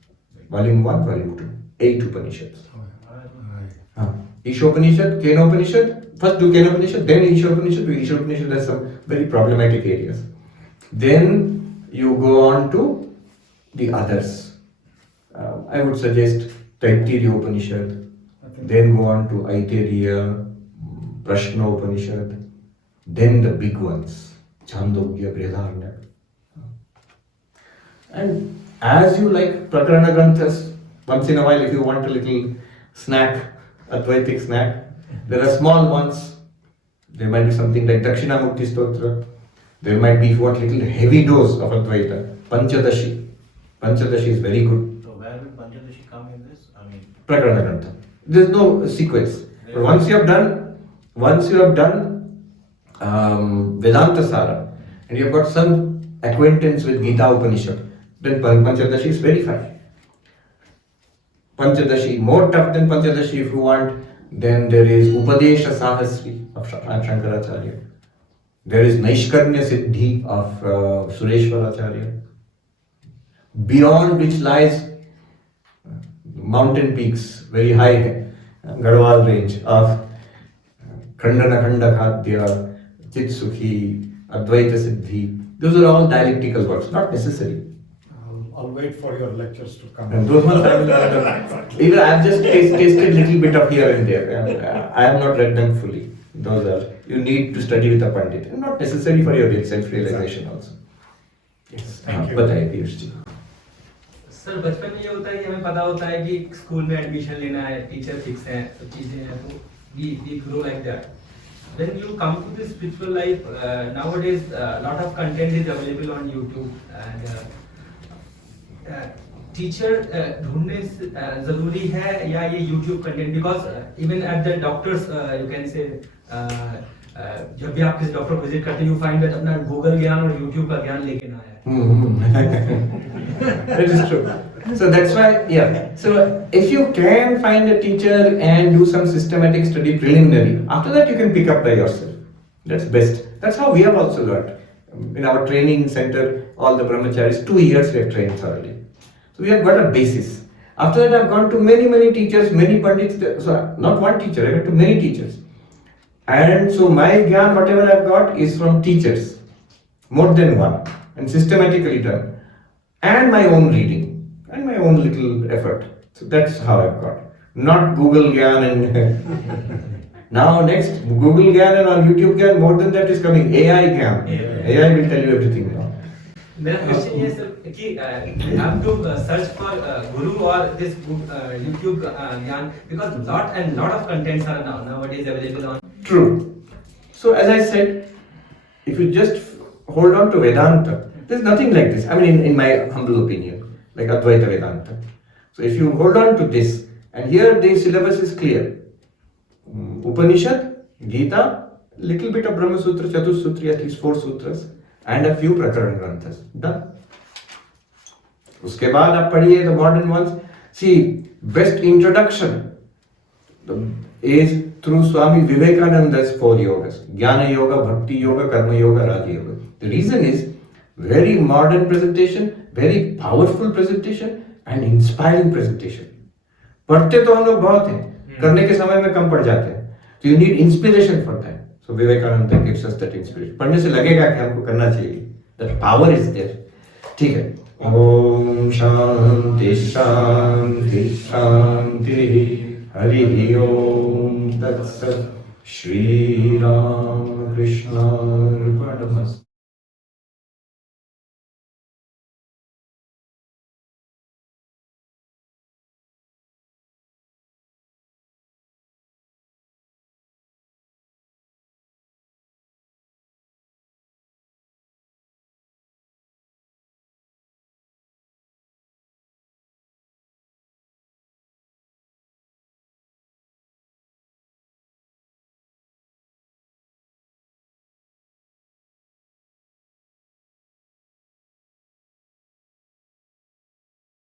Volume 1, Volume 2. 8 Upanishads. Isha Upanishad, Kena Upanishad. First do Kena Upanishad, then Isha Upanishad. Because Isha Upanishad has some very problematic areas. Then you go on to the others. I would suggest Taittiriya Upanishad. Then go on to Aitiriya, Prashna Upanishad. Then the big ones, Chandogya, Brihadaranya. And as you like Prakarana Granthas, once in a while if you want a little snack, Advaitic snack, there are small ones. There might be something like Dakshinamukti Stotra. There might be, if you want a little heavy dose of Advaita, Panchadashi. Panchadashi is very good. So where will Panchadashi come in this? I mean, Prakarana Grantha. There's no sequence. But once you have done Vedanta Sara, and you have got some acquaintance with Gita Upanishad, then Panchadashi is very fine. Panchadashi, more tough than Panchadashi if you want, then there is Upadesha Sahasri of Shankaracharya. There is Naishkarnya Siddhi of Sureshwaracharya. Beyond which lies mountain peaks, very high, Garhwal range of Khandana Khanda Khadya, Chitsukhi, Advaita Siddhi. Those are all dialectical works, not necessary. I'll wait for your lectures to come. And those ones I will either I've just tasted a little bit of here and there, and I have not read them fully. Those are, you need to study with a Pandit, and not necessary for your self-realization also. Yes, Thank you. बताइए Piyush ji. Sir बचपन में ये होता है कि हमें पता होता है कि स्कूल में एडमिशन लेना है, टीचर फिक्स हैं, सब चीजें हैं, तो we grow like that. When you come to this spiritual life, nowadays lot of content is available on YouTube, and teacher ढूंढने जरूरी है या ये YouTube content, because even at the doctors you can say जब भी आप किसी doctor को विजिट करते हैं, यू फाइंड दैट अपना गूगल ज्ञान और यूट्यूब का ज्ञान लेके ना आया। That is true. So that's why, yeah. So if you can find a teacher and do some systematic study preliminary, after that you can pick up by yourself. That's best. That's how we have also learned. In our training center, all the brahmacharis, 2 years we have trained thoroughly. So we have got a basis. After that I've gone to many teachers, many pandits. So not one teacher, I went to many teachers. And so my gyan, whatever I've got, is from teachers. More than one. And systematically done. And my own reading. And my own little effort. So that's how I've got. Not Google Gyan and now next Google Gyan and or YouTube Gyan, more than that is coming AI Gyan. AI will tell you everything now. मेरा question ये sir कि you have to search for guru or this YouTube ज्ञान, because lot of contents are nowadays available on. True. So as I said, if you just hold on to Vedanta, there's nothing like this. I mean, in my humble opinion, like Advaita Vedanta. So if you hold on to this, and here the syllabus is clear. Upanishad, Gita, little bit of Brahma Sutra, Chatusutri, at least 4 sutras, and a few Prakaran Granthas. Done. उसके बाद आप पढ़िए the modern ones. See, best introduction is through Swami Vivekananda's 4 yogas: Jnana Yoga, Bhakti Yoga, Karma Yoga, Raja Yoga. The reason is very modern presentation, very powerful presentation, and inspiring presentation. पढ़ते तो हम लोग बहुत हैं, करने के समय में कम पढ़ जाते हैं. So you need inspiration for that. So Vivekananda gives us that inspiration. पढ़ने से लगेगा कि हमको करना चाहिए. That power is there. ठीक है. ओम शांति शांति शांति. हरि ओम तत्सत्. श्री रामकृष्ण अर्पणमस्तु.